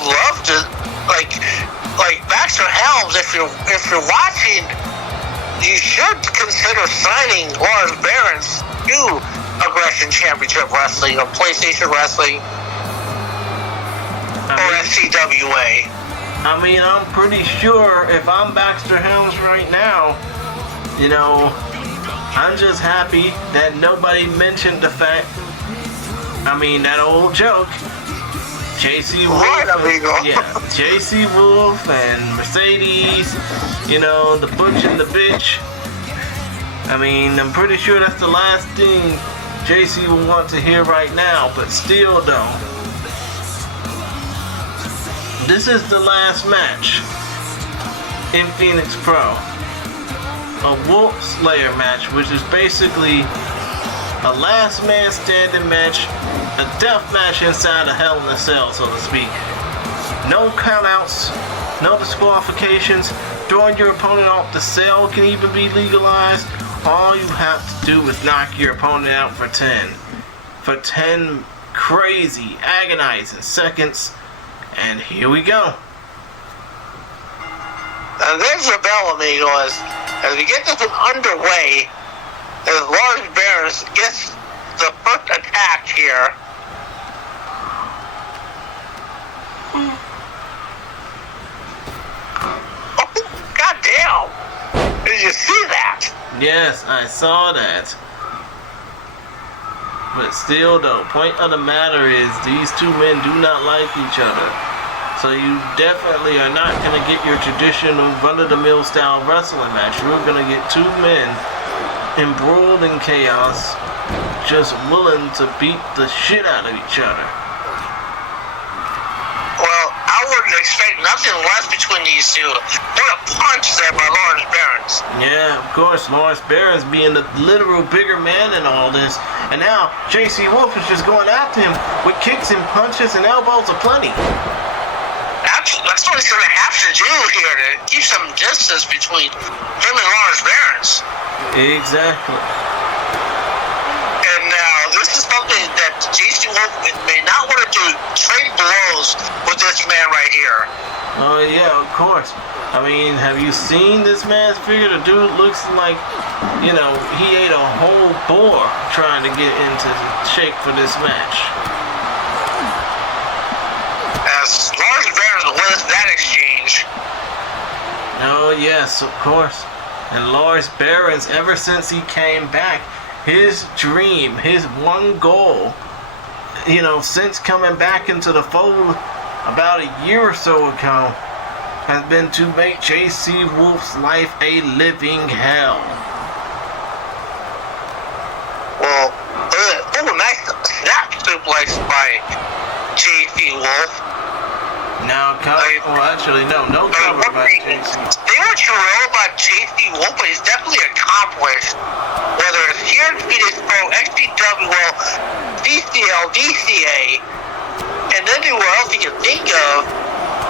love to, like Baxter Helms, if you're watching, you should consider signing Lars Barrett to Aggression Championship Wrestling or PlayStation Wrestling or FCWA. I mean, I'm pretty sure if I'm Baxter Helms right now, you know, I'm just happy that nobody mentioned the fact, I mean, that old joke, JC Wolf, JC Wolf and Mercedes, you know, the Butch and the Bitch. I mean, I'm pretty sure that's the last thing JC will want to hear right now, but still though, this is the last match in Phoenix Pro. A Wolf Slayer match, which is basically a last man standing match, a death match inside a Hell in a Cell, so to speak. No countouts, no disqualifications, throwing your opponent off the cell can even be legalized. All you have to do is knock your opponent out for 10. For 10 crazy, agonizing seconds. And here we go. And there's the bell, amigos. As we get this one underway, as Lars Barons gets the first attack here. Oh, goddamn! Did you see that? Yes, I saw that. But still though, point of the matter is these two men do not like each other. So you definitely are not going to get your traditional run-of-the-mill style wrestling match. You're going to get two men embroiled in chaos, just willing to beat the shit out of each other. Well, I wouldn't expect nothing less between these two. What a punch there by Lars Barons. Yeah, of course, Lars Barons being the literal bigger man in all this. And now JC Wolf is just going after him with kicks and punches and elbows aplenty. That's what he's going to have to do here to keep some distance between him and Lars Barons. Exactly. And now, this is something that JC Wolf may not want to do, trade blows with this man right here. Oh, yeah, of course. I mean, have you seen this man's figure? The dude looks like, you know, he ate a whole boar trying to get into shape for this match. As Lars Barons wins that exchange. Oh, yes, of course. And Lars Barons, ever since he came back, his dream, his one goal, you know, since coming back into the fold about a year or so ago, has been to make JC Wolf's life a living hell. Well, nice snap suplex by JC Wolf. Now, actually, no cover by JC. They were thrilled about JC Wolf, but he's definitely accomplished. Whether it's here in Phoenix Pro, XPW, DCL, DCA, and anywhere else you can think of,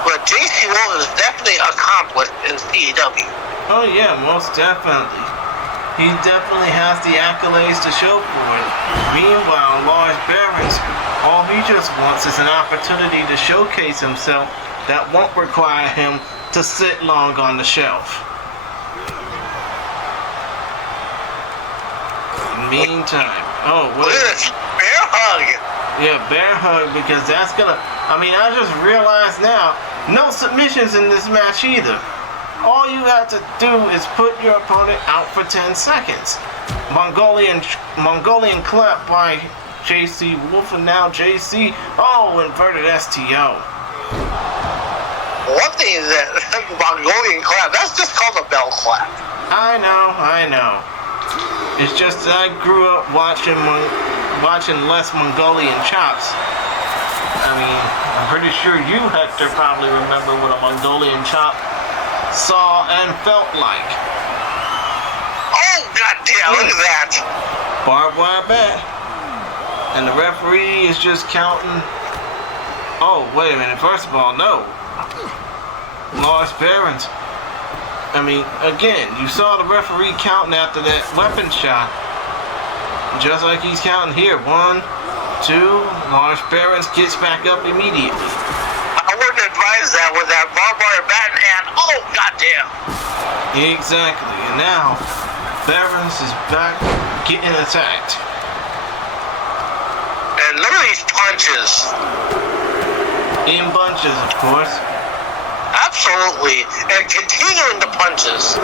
but JC Wolf is definitely accomplished in CAW. Oh yeah, most definitely. He definitely has the accolades to show for it. Meanwhile, Lars Barons, all he just wants is an opportunity to showcase himself that won't require him to sit long on the shelf. Meantime, Look at this bear hug. Yeah, bear hug, because that's gonna, I mean, I just realized now, no submissions in this match either. All you have to do is put your opponent out for 10 seconds. Mongolian clap by JC Wolf, and now JC. Oh, inverted STO. One thing is that Mongolian clap, that's just called a bell clap. I know. It's just that I grew up watching less Mongolian chops. I mean, I'm pretty sure you, Hector, probably remember what a Mongolian chop saw and felt like. Oh, goddamn, look at that. Barbed wire bat. And the referee is just counting. Oh, wait a minute. First of all, no. Lars Barons. I mean, again, you saw the referee counting after that weapon shot. Just like he's counting here. 1, 2. Lars Barons gets back up immediately. I wouldn't advise that with that barbed wire bat in hand. Oh, goddamn. Exactly. And now, Barons is back getting attacked. And look at these punches. In bunches, of course. Absolutely. And continuing the punches.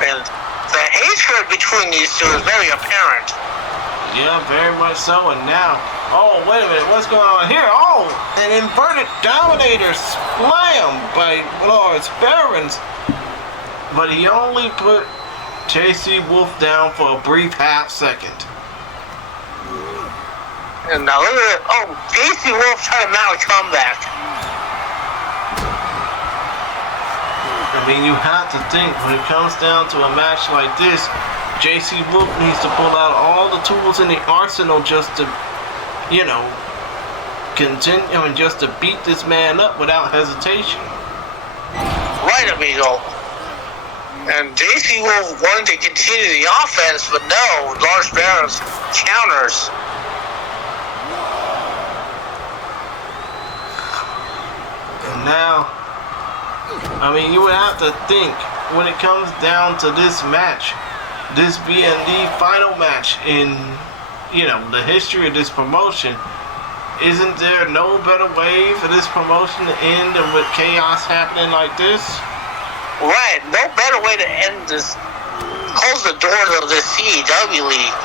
And the hatred between these two is very apparent. Yeah, very much so. And now, oh, wait a minute, what's going on here? Oh, an inverted Dominator slam by Lars Barons. But he only put JC Wolf down for a brief half second. And now look at it. Oh, JC Wolf trying to mount a comeback. I mean, you have to think, when it comes down to a match like this, JC Wolf needs to pull out all the tools in the arsenal just to, you know, continue and just to beat this man up without hesitation. Right, amigo. And JC Wolf wanted to continue the offense, but no, Lars Barons counters. And now, I mean, you would have to think, when it comes down to this match, this BND final match in, you know, the history of this promotion, isn't there no better way for this promotion to end than with chaos happening like this? Right, no better way to end this. Close the doors of this CEW league.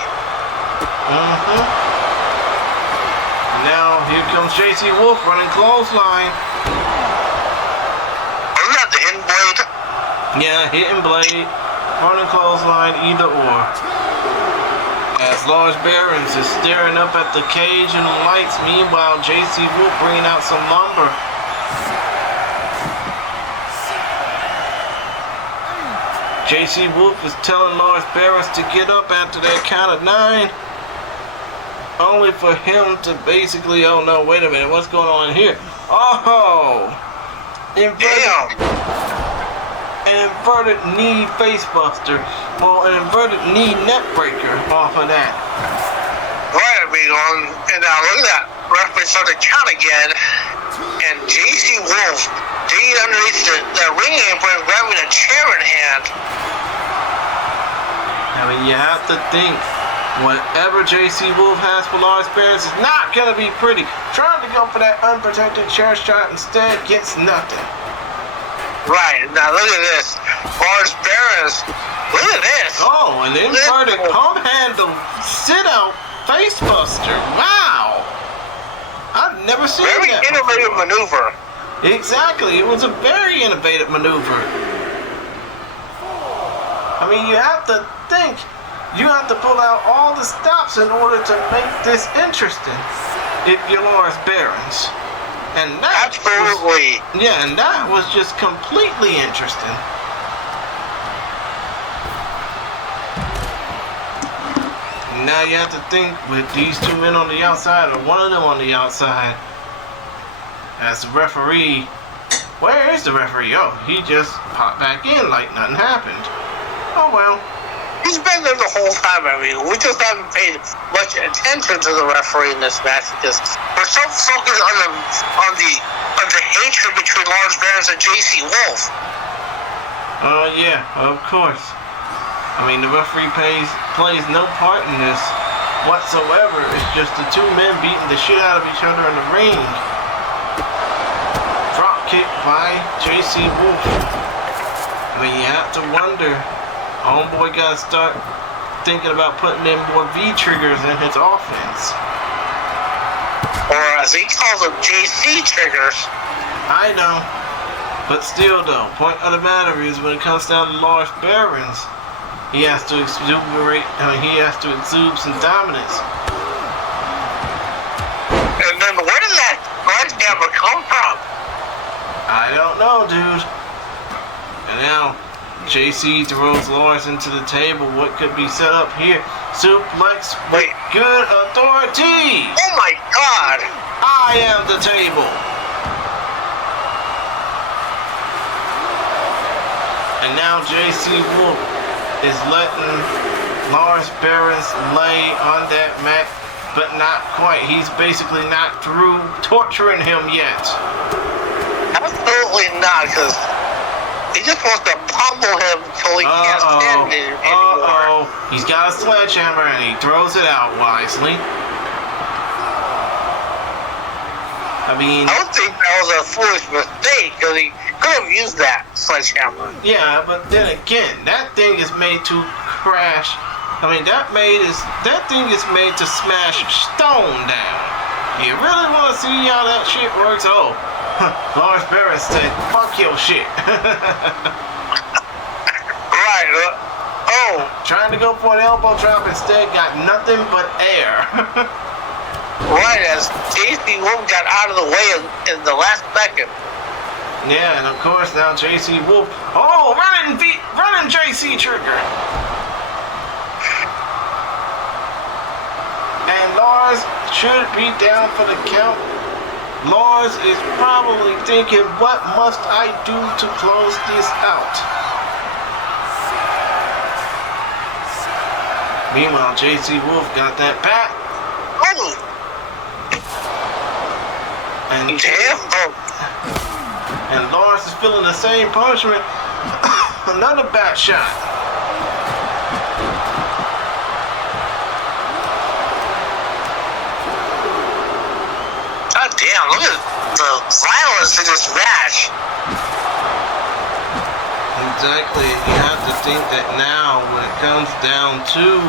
Now, here comes JC Wolf running clothesline. Isn't that the hidden blade? Yeah, hitting blade, running clothesline, either or. As Lars Barons is staring up at the cage and the lights, meanwhile JC Wolf bringing out some lumber. JC Wolf is telling Lars Barons to get up after that count of 9. Only for him to basically, oh no, wait a minute, what's going on here? Oh! Inverted, an inverted knee facebuster. Well, an inverted knee neck breaker off of that. Right, amigo. And now look at that. Referee started to count again. And JC Wolf digging underneath the ring apron, grabbing a chair in hand. I mean, you have to think, whatever JC Wolf has for Lars Barons is not going to be pretty. Trying to go for that unprotected chair shot instead gets nothing. Right, now look at this. Lars Barons, look at this. Oh, an inverted pump handle sit-out facebuster. Wow. I've never seen that. Very innovative maneuver. Exactly, it was a very innovative maneuver. I mean, you have to think, you have to pull out all the stops in order to make this interesting if you're Lars Barons. And that absolutely. And that was just completely interesting. Now you have to think, with these two men on the outside, or one of them on the outside, as the referee, where is the referee? Oh, he just popped back in like nothing happened. Oh well. He's been there the whole time, I mean, we just haven't paid much attention to the referee in this match because we're so focused on the hatred between Lars Barons and JC Wolf. Oh yeah, of course. I mean, the referee plays no part in this whatsoever. It's just the two men beating the shit out of each other in the ring. Drop kick by JC Wolf. I mean, you have to wonder. Homeboy got to start thinking about putting in more V-triggers in his offense. Or as he calls them, JC triggers. I know. But still, though, point of the matter is when it comes down to Lars Barons, he has to he has to exude some dominance. And then where did that sledgehammer come from? I don't know, dude. And now, JC throws Lars into the table. What could be set up here? Suplex with good authority. Oh my God! I am the table. And now JC Wolf is letting Lars Barons lay on that mat, but not quite. He's basically not through torturing him yet. Absolutely not, because he just wants to pummel him until he can't stand it anymore. He's got a sledgehammer and he throws it out wisely. I mean, I don't think that was a foolish mistake, because he could have used that sledgehammer. yeah, but then again, that thing is made to crash. I mean, that thing is made to smash stone down. You really want to see how that shit works? Oh, Lars Barons said, "Fuck your shit." Right. Trying to go for an elbow drop instead, got nothing but air. Right, as JC Wolf got out of the way in the last second. Yeah, and of course now JC Wolf. Oh, running JC trigger. And Lars should be down for the count. Lars is probably thinking, what must I do to close this out? Meanwhile, JC Wolf got that back. Oh! And Lars is feeling the same punishment. Another back shot. God damn, look at the violence in this match. Exactly. You have to think that now when it comes down to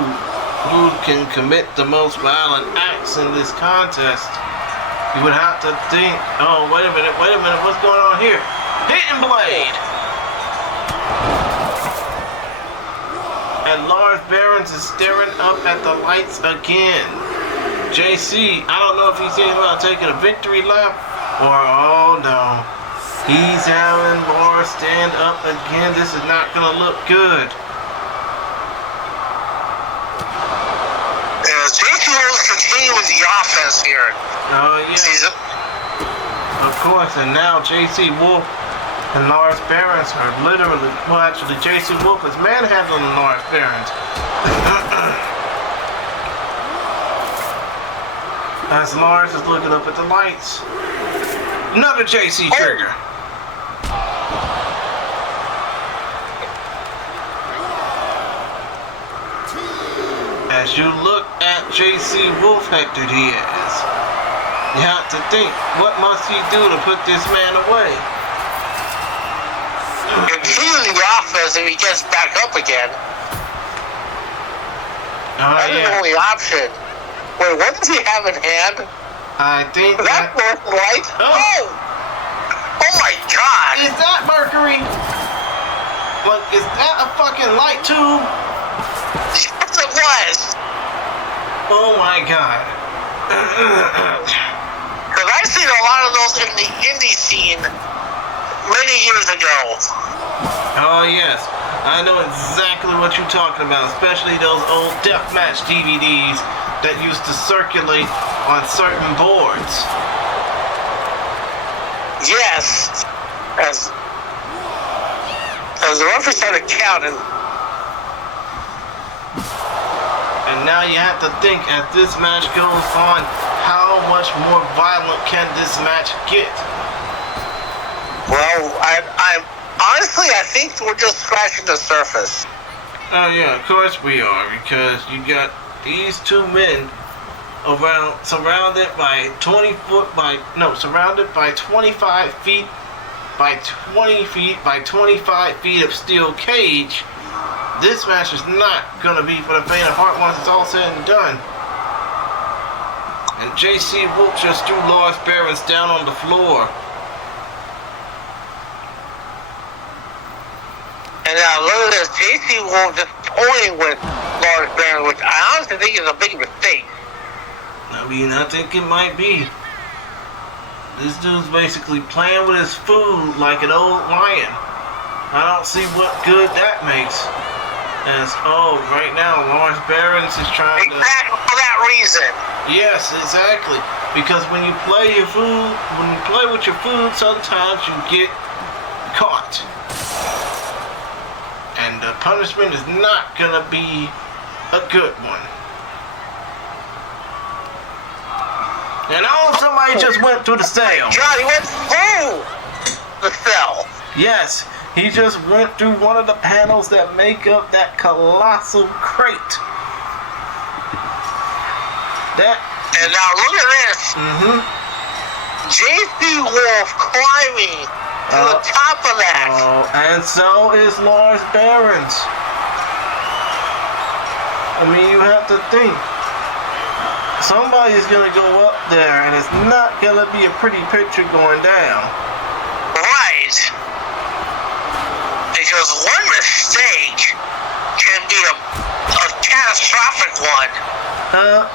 who can commit the most violent acts in this contest, you would have to think, oh, wait a minute, what's going on here? Hitting blade! And Lars Barons is staring up at the lights again. JC, I don't know if he's thinking about taking a victory lap, or, oh no, he's having Lars stand up again. This is not going to look good. JC will continue with the offense here. Oh, yeah. Of course, and now JC Wolf and Lars Barons are literally, well, actually, JC Wolf is manhandling Lars Barons. As Lars is looking up at the lights. Another JC trigger. As you look at JC Wolf, Hector Diaz, you have to think, what must he do to put this man away? Continue the offense if he gets back up again. That's the only option. Wait, what does he have in hand? I think that's North Light. Oh! Oh my God! Is that Mercury? Like, is that a fucking light tube? Yes, it was. Oh my God. Because I've seen a lot of those in the indie scene many years ago. Oh yes, I know exactly what you're talking about, especially those old deathmatch DVDs that used to circulate on certain boards. Yes. As the referee started counting. And now you have to think, as this match goes on, how much more violent can this match get? Well, I'm honestly, I think we're just scratching the surface. Oh yeah, of course we are, because you got these two men surrounded by 25 feet by 20 feet by 25 feet of steel cage, this match is not going to be for the faint of heart once it's all said and done. And JC Wolf just threw Lars Behrens down on the floor. And now look at this, JC Wolf just toying with Lars Behrens, which I honestly think is a big mistake. I mean, I think it might be. This dude's basically playing with his food like an old lion. I don't see what good that makes. As, right now, Lars Behrens is trying to... Exactly for that reason. Yes, exactly. Because when you play your food, when you play with your food, sometimes you get caught. And the punishment is not gonna be a good one. And somebody just went through the cell. God, he went through the cell. Yes, he just went through one of the panels that make up that colossal crate. And now look at this. JC Wolf climbing to the top of that. And so is Lars Behrens. I mean, you have to think. Somebody's gonna go up there, and it's not gonna be a pretty picture going down. Right. Because one mistake can be a catastrophic one.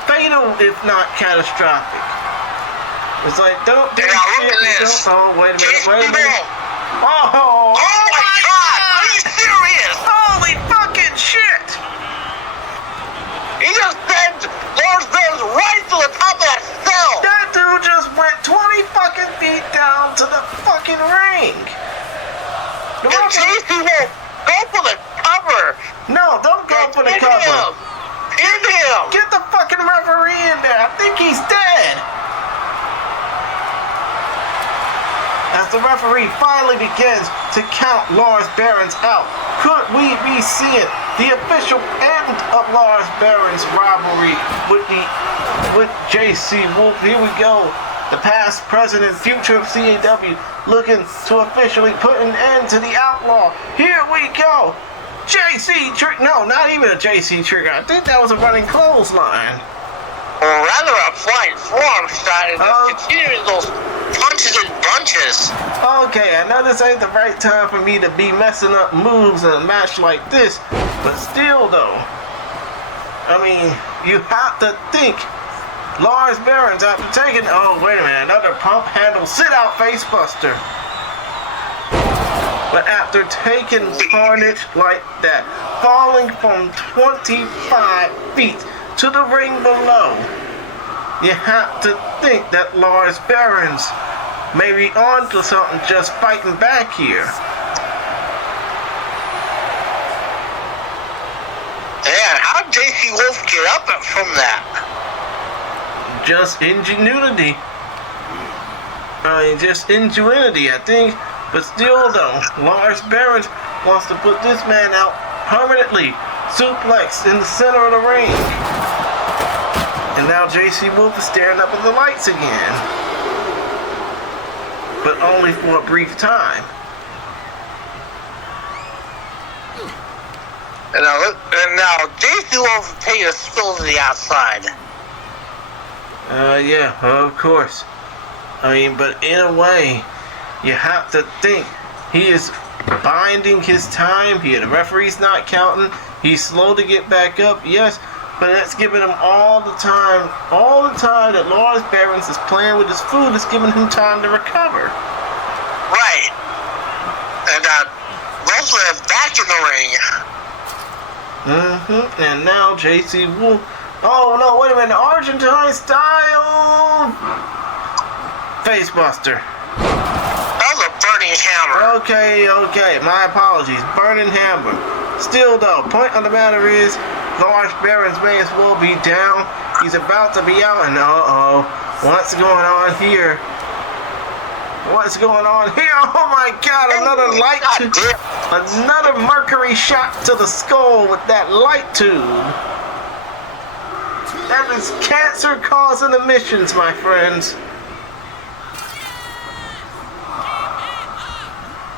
Fatal, if not catastrophic. It's like, don't do now look shit. at this. Wait a minute. Oh my God! Are you serious? Holy fucking shit! He just sent Lars Behrens right to the top of that cell. That dude just went 20 fucking feet down to the fucking ring. And JC Wolf, go for the cover. No, don't go for the cover. Pin him. Get the fucking referee in there. I think he's dead. As the referee finally begins to count Lars Behrens out, could we be seeing the official end of Lars Behrens' rivalry with JC Wolf? Here we go. The past, present, and future of CAW looking to officially put an end to the outlaw. Here we go. JC Trigger. No, not even a JC Trigger. I think that was a running clothesline. Or rather a flying forearm shot and just continuing those punches and bunches. Okay, I know this ain't the right time for me to be messing up moves in a match like this, but still though, I mean, you have to think Lars Behrens after taking, wait a minute, another pump handle sit out face buster. But after taking carnage like that, falling from 25 feet to the ring below, you have to think that Lars Behrens may be on to something just fighting back here. Yeah, how did JC Wolf get up from that? Just ingenuity. Just ingenuity, I think. But still, though, Lars Behrens wants to put this man out permanently. Suplex in the center of the ring. And now JC Wolf is staring up at the lights again. But only for a brief time. And now JC Wolf is taking a spill to the outside. Yeah, of course. I mean, but in a way, you have to think he is binding his time here. The referee's not counting. He's slow to get back up, yes, but that's giving him all the time that Lars Behrens is playing with his food is giving him time to recover. Right. And Wrestler is back in the ring. And now JC Wolf. Oh no, wait a minute, Argentine style facebuster. That was a burning hammer. Okay, my apologies. Burning hammer. Still though, point of the matter is, Lars Behrens may as well be down. He's about to be out, and what's going on here? What's going on here? Oh my God, another another mercury shot to the skull with that light tube. That is cancer-causing emissions, my friends.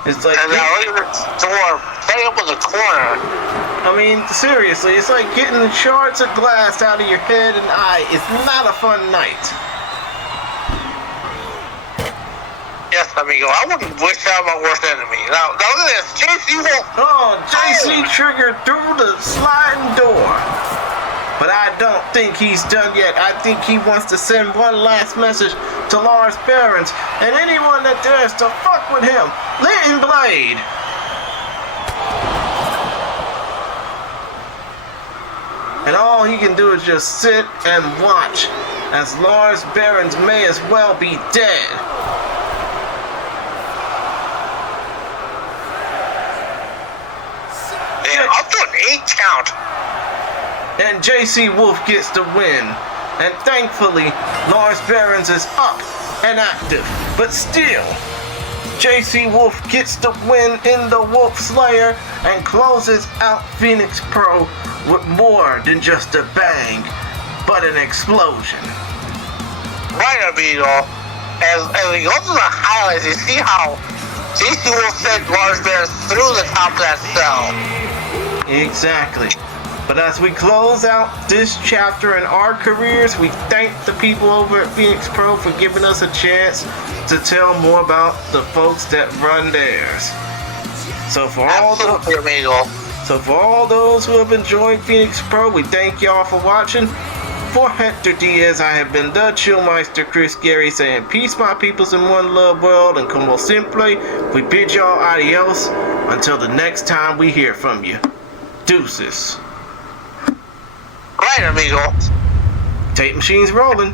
It's like, And now look at the door right up in the corner. I mean, seriously, it's like getting the shards of glass out of your head and eye. It's not a fun night. Yes, amigo, I wouldn't wish out my worst enemy. Now look at this. JC Wolf. Oh, JC triggered through the sliding door. But I don't think he's done yet. I think he wants to send one last message to Lars Behrens and anyone that dares to fuck with him. Linton Blade. And all he can do is just sit and watch as Lars Behrens may as well be dead. Damn, I'll do an 8 count. And JC Wolf gets the win. And thankfully, Lars Behrens is up and active. But still, JC Wolf gets the win in the Wolf Slayer and closes out Phoenix Pro with more than just a bang, but an explosion. Right, amigo. As we go through the highlights, you see how JC Wolf sent Lars Behrens through the top of that cell. Exactly. But as we close out this chapter in our careers, we thank the people over at Phoenix Pro for giving us a chance to tell more about the folks that run theirs. So for all those who have enjoyed Phoenix Pro, we thank y'all for watching. For Hector Diaz, I have been the Chillmeister Chris Gary saying peace my peoples in one love world, and como simple, we bid y'all adios until the next time we hear from you. Deuces. Right, amigo. Tape machines rolling.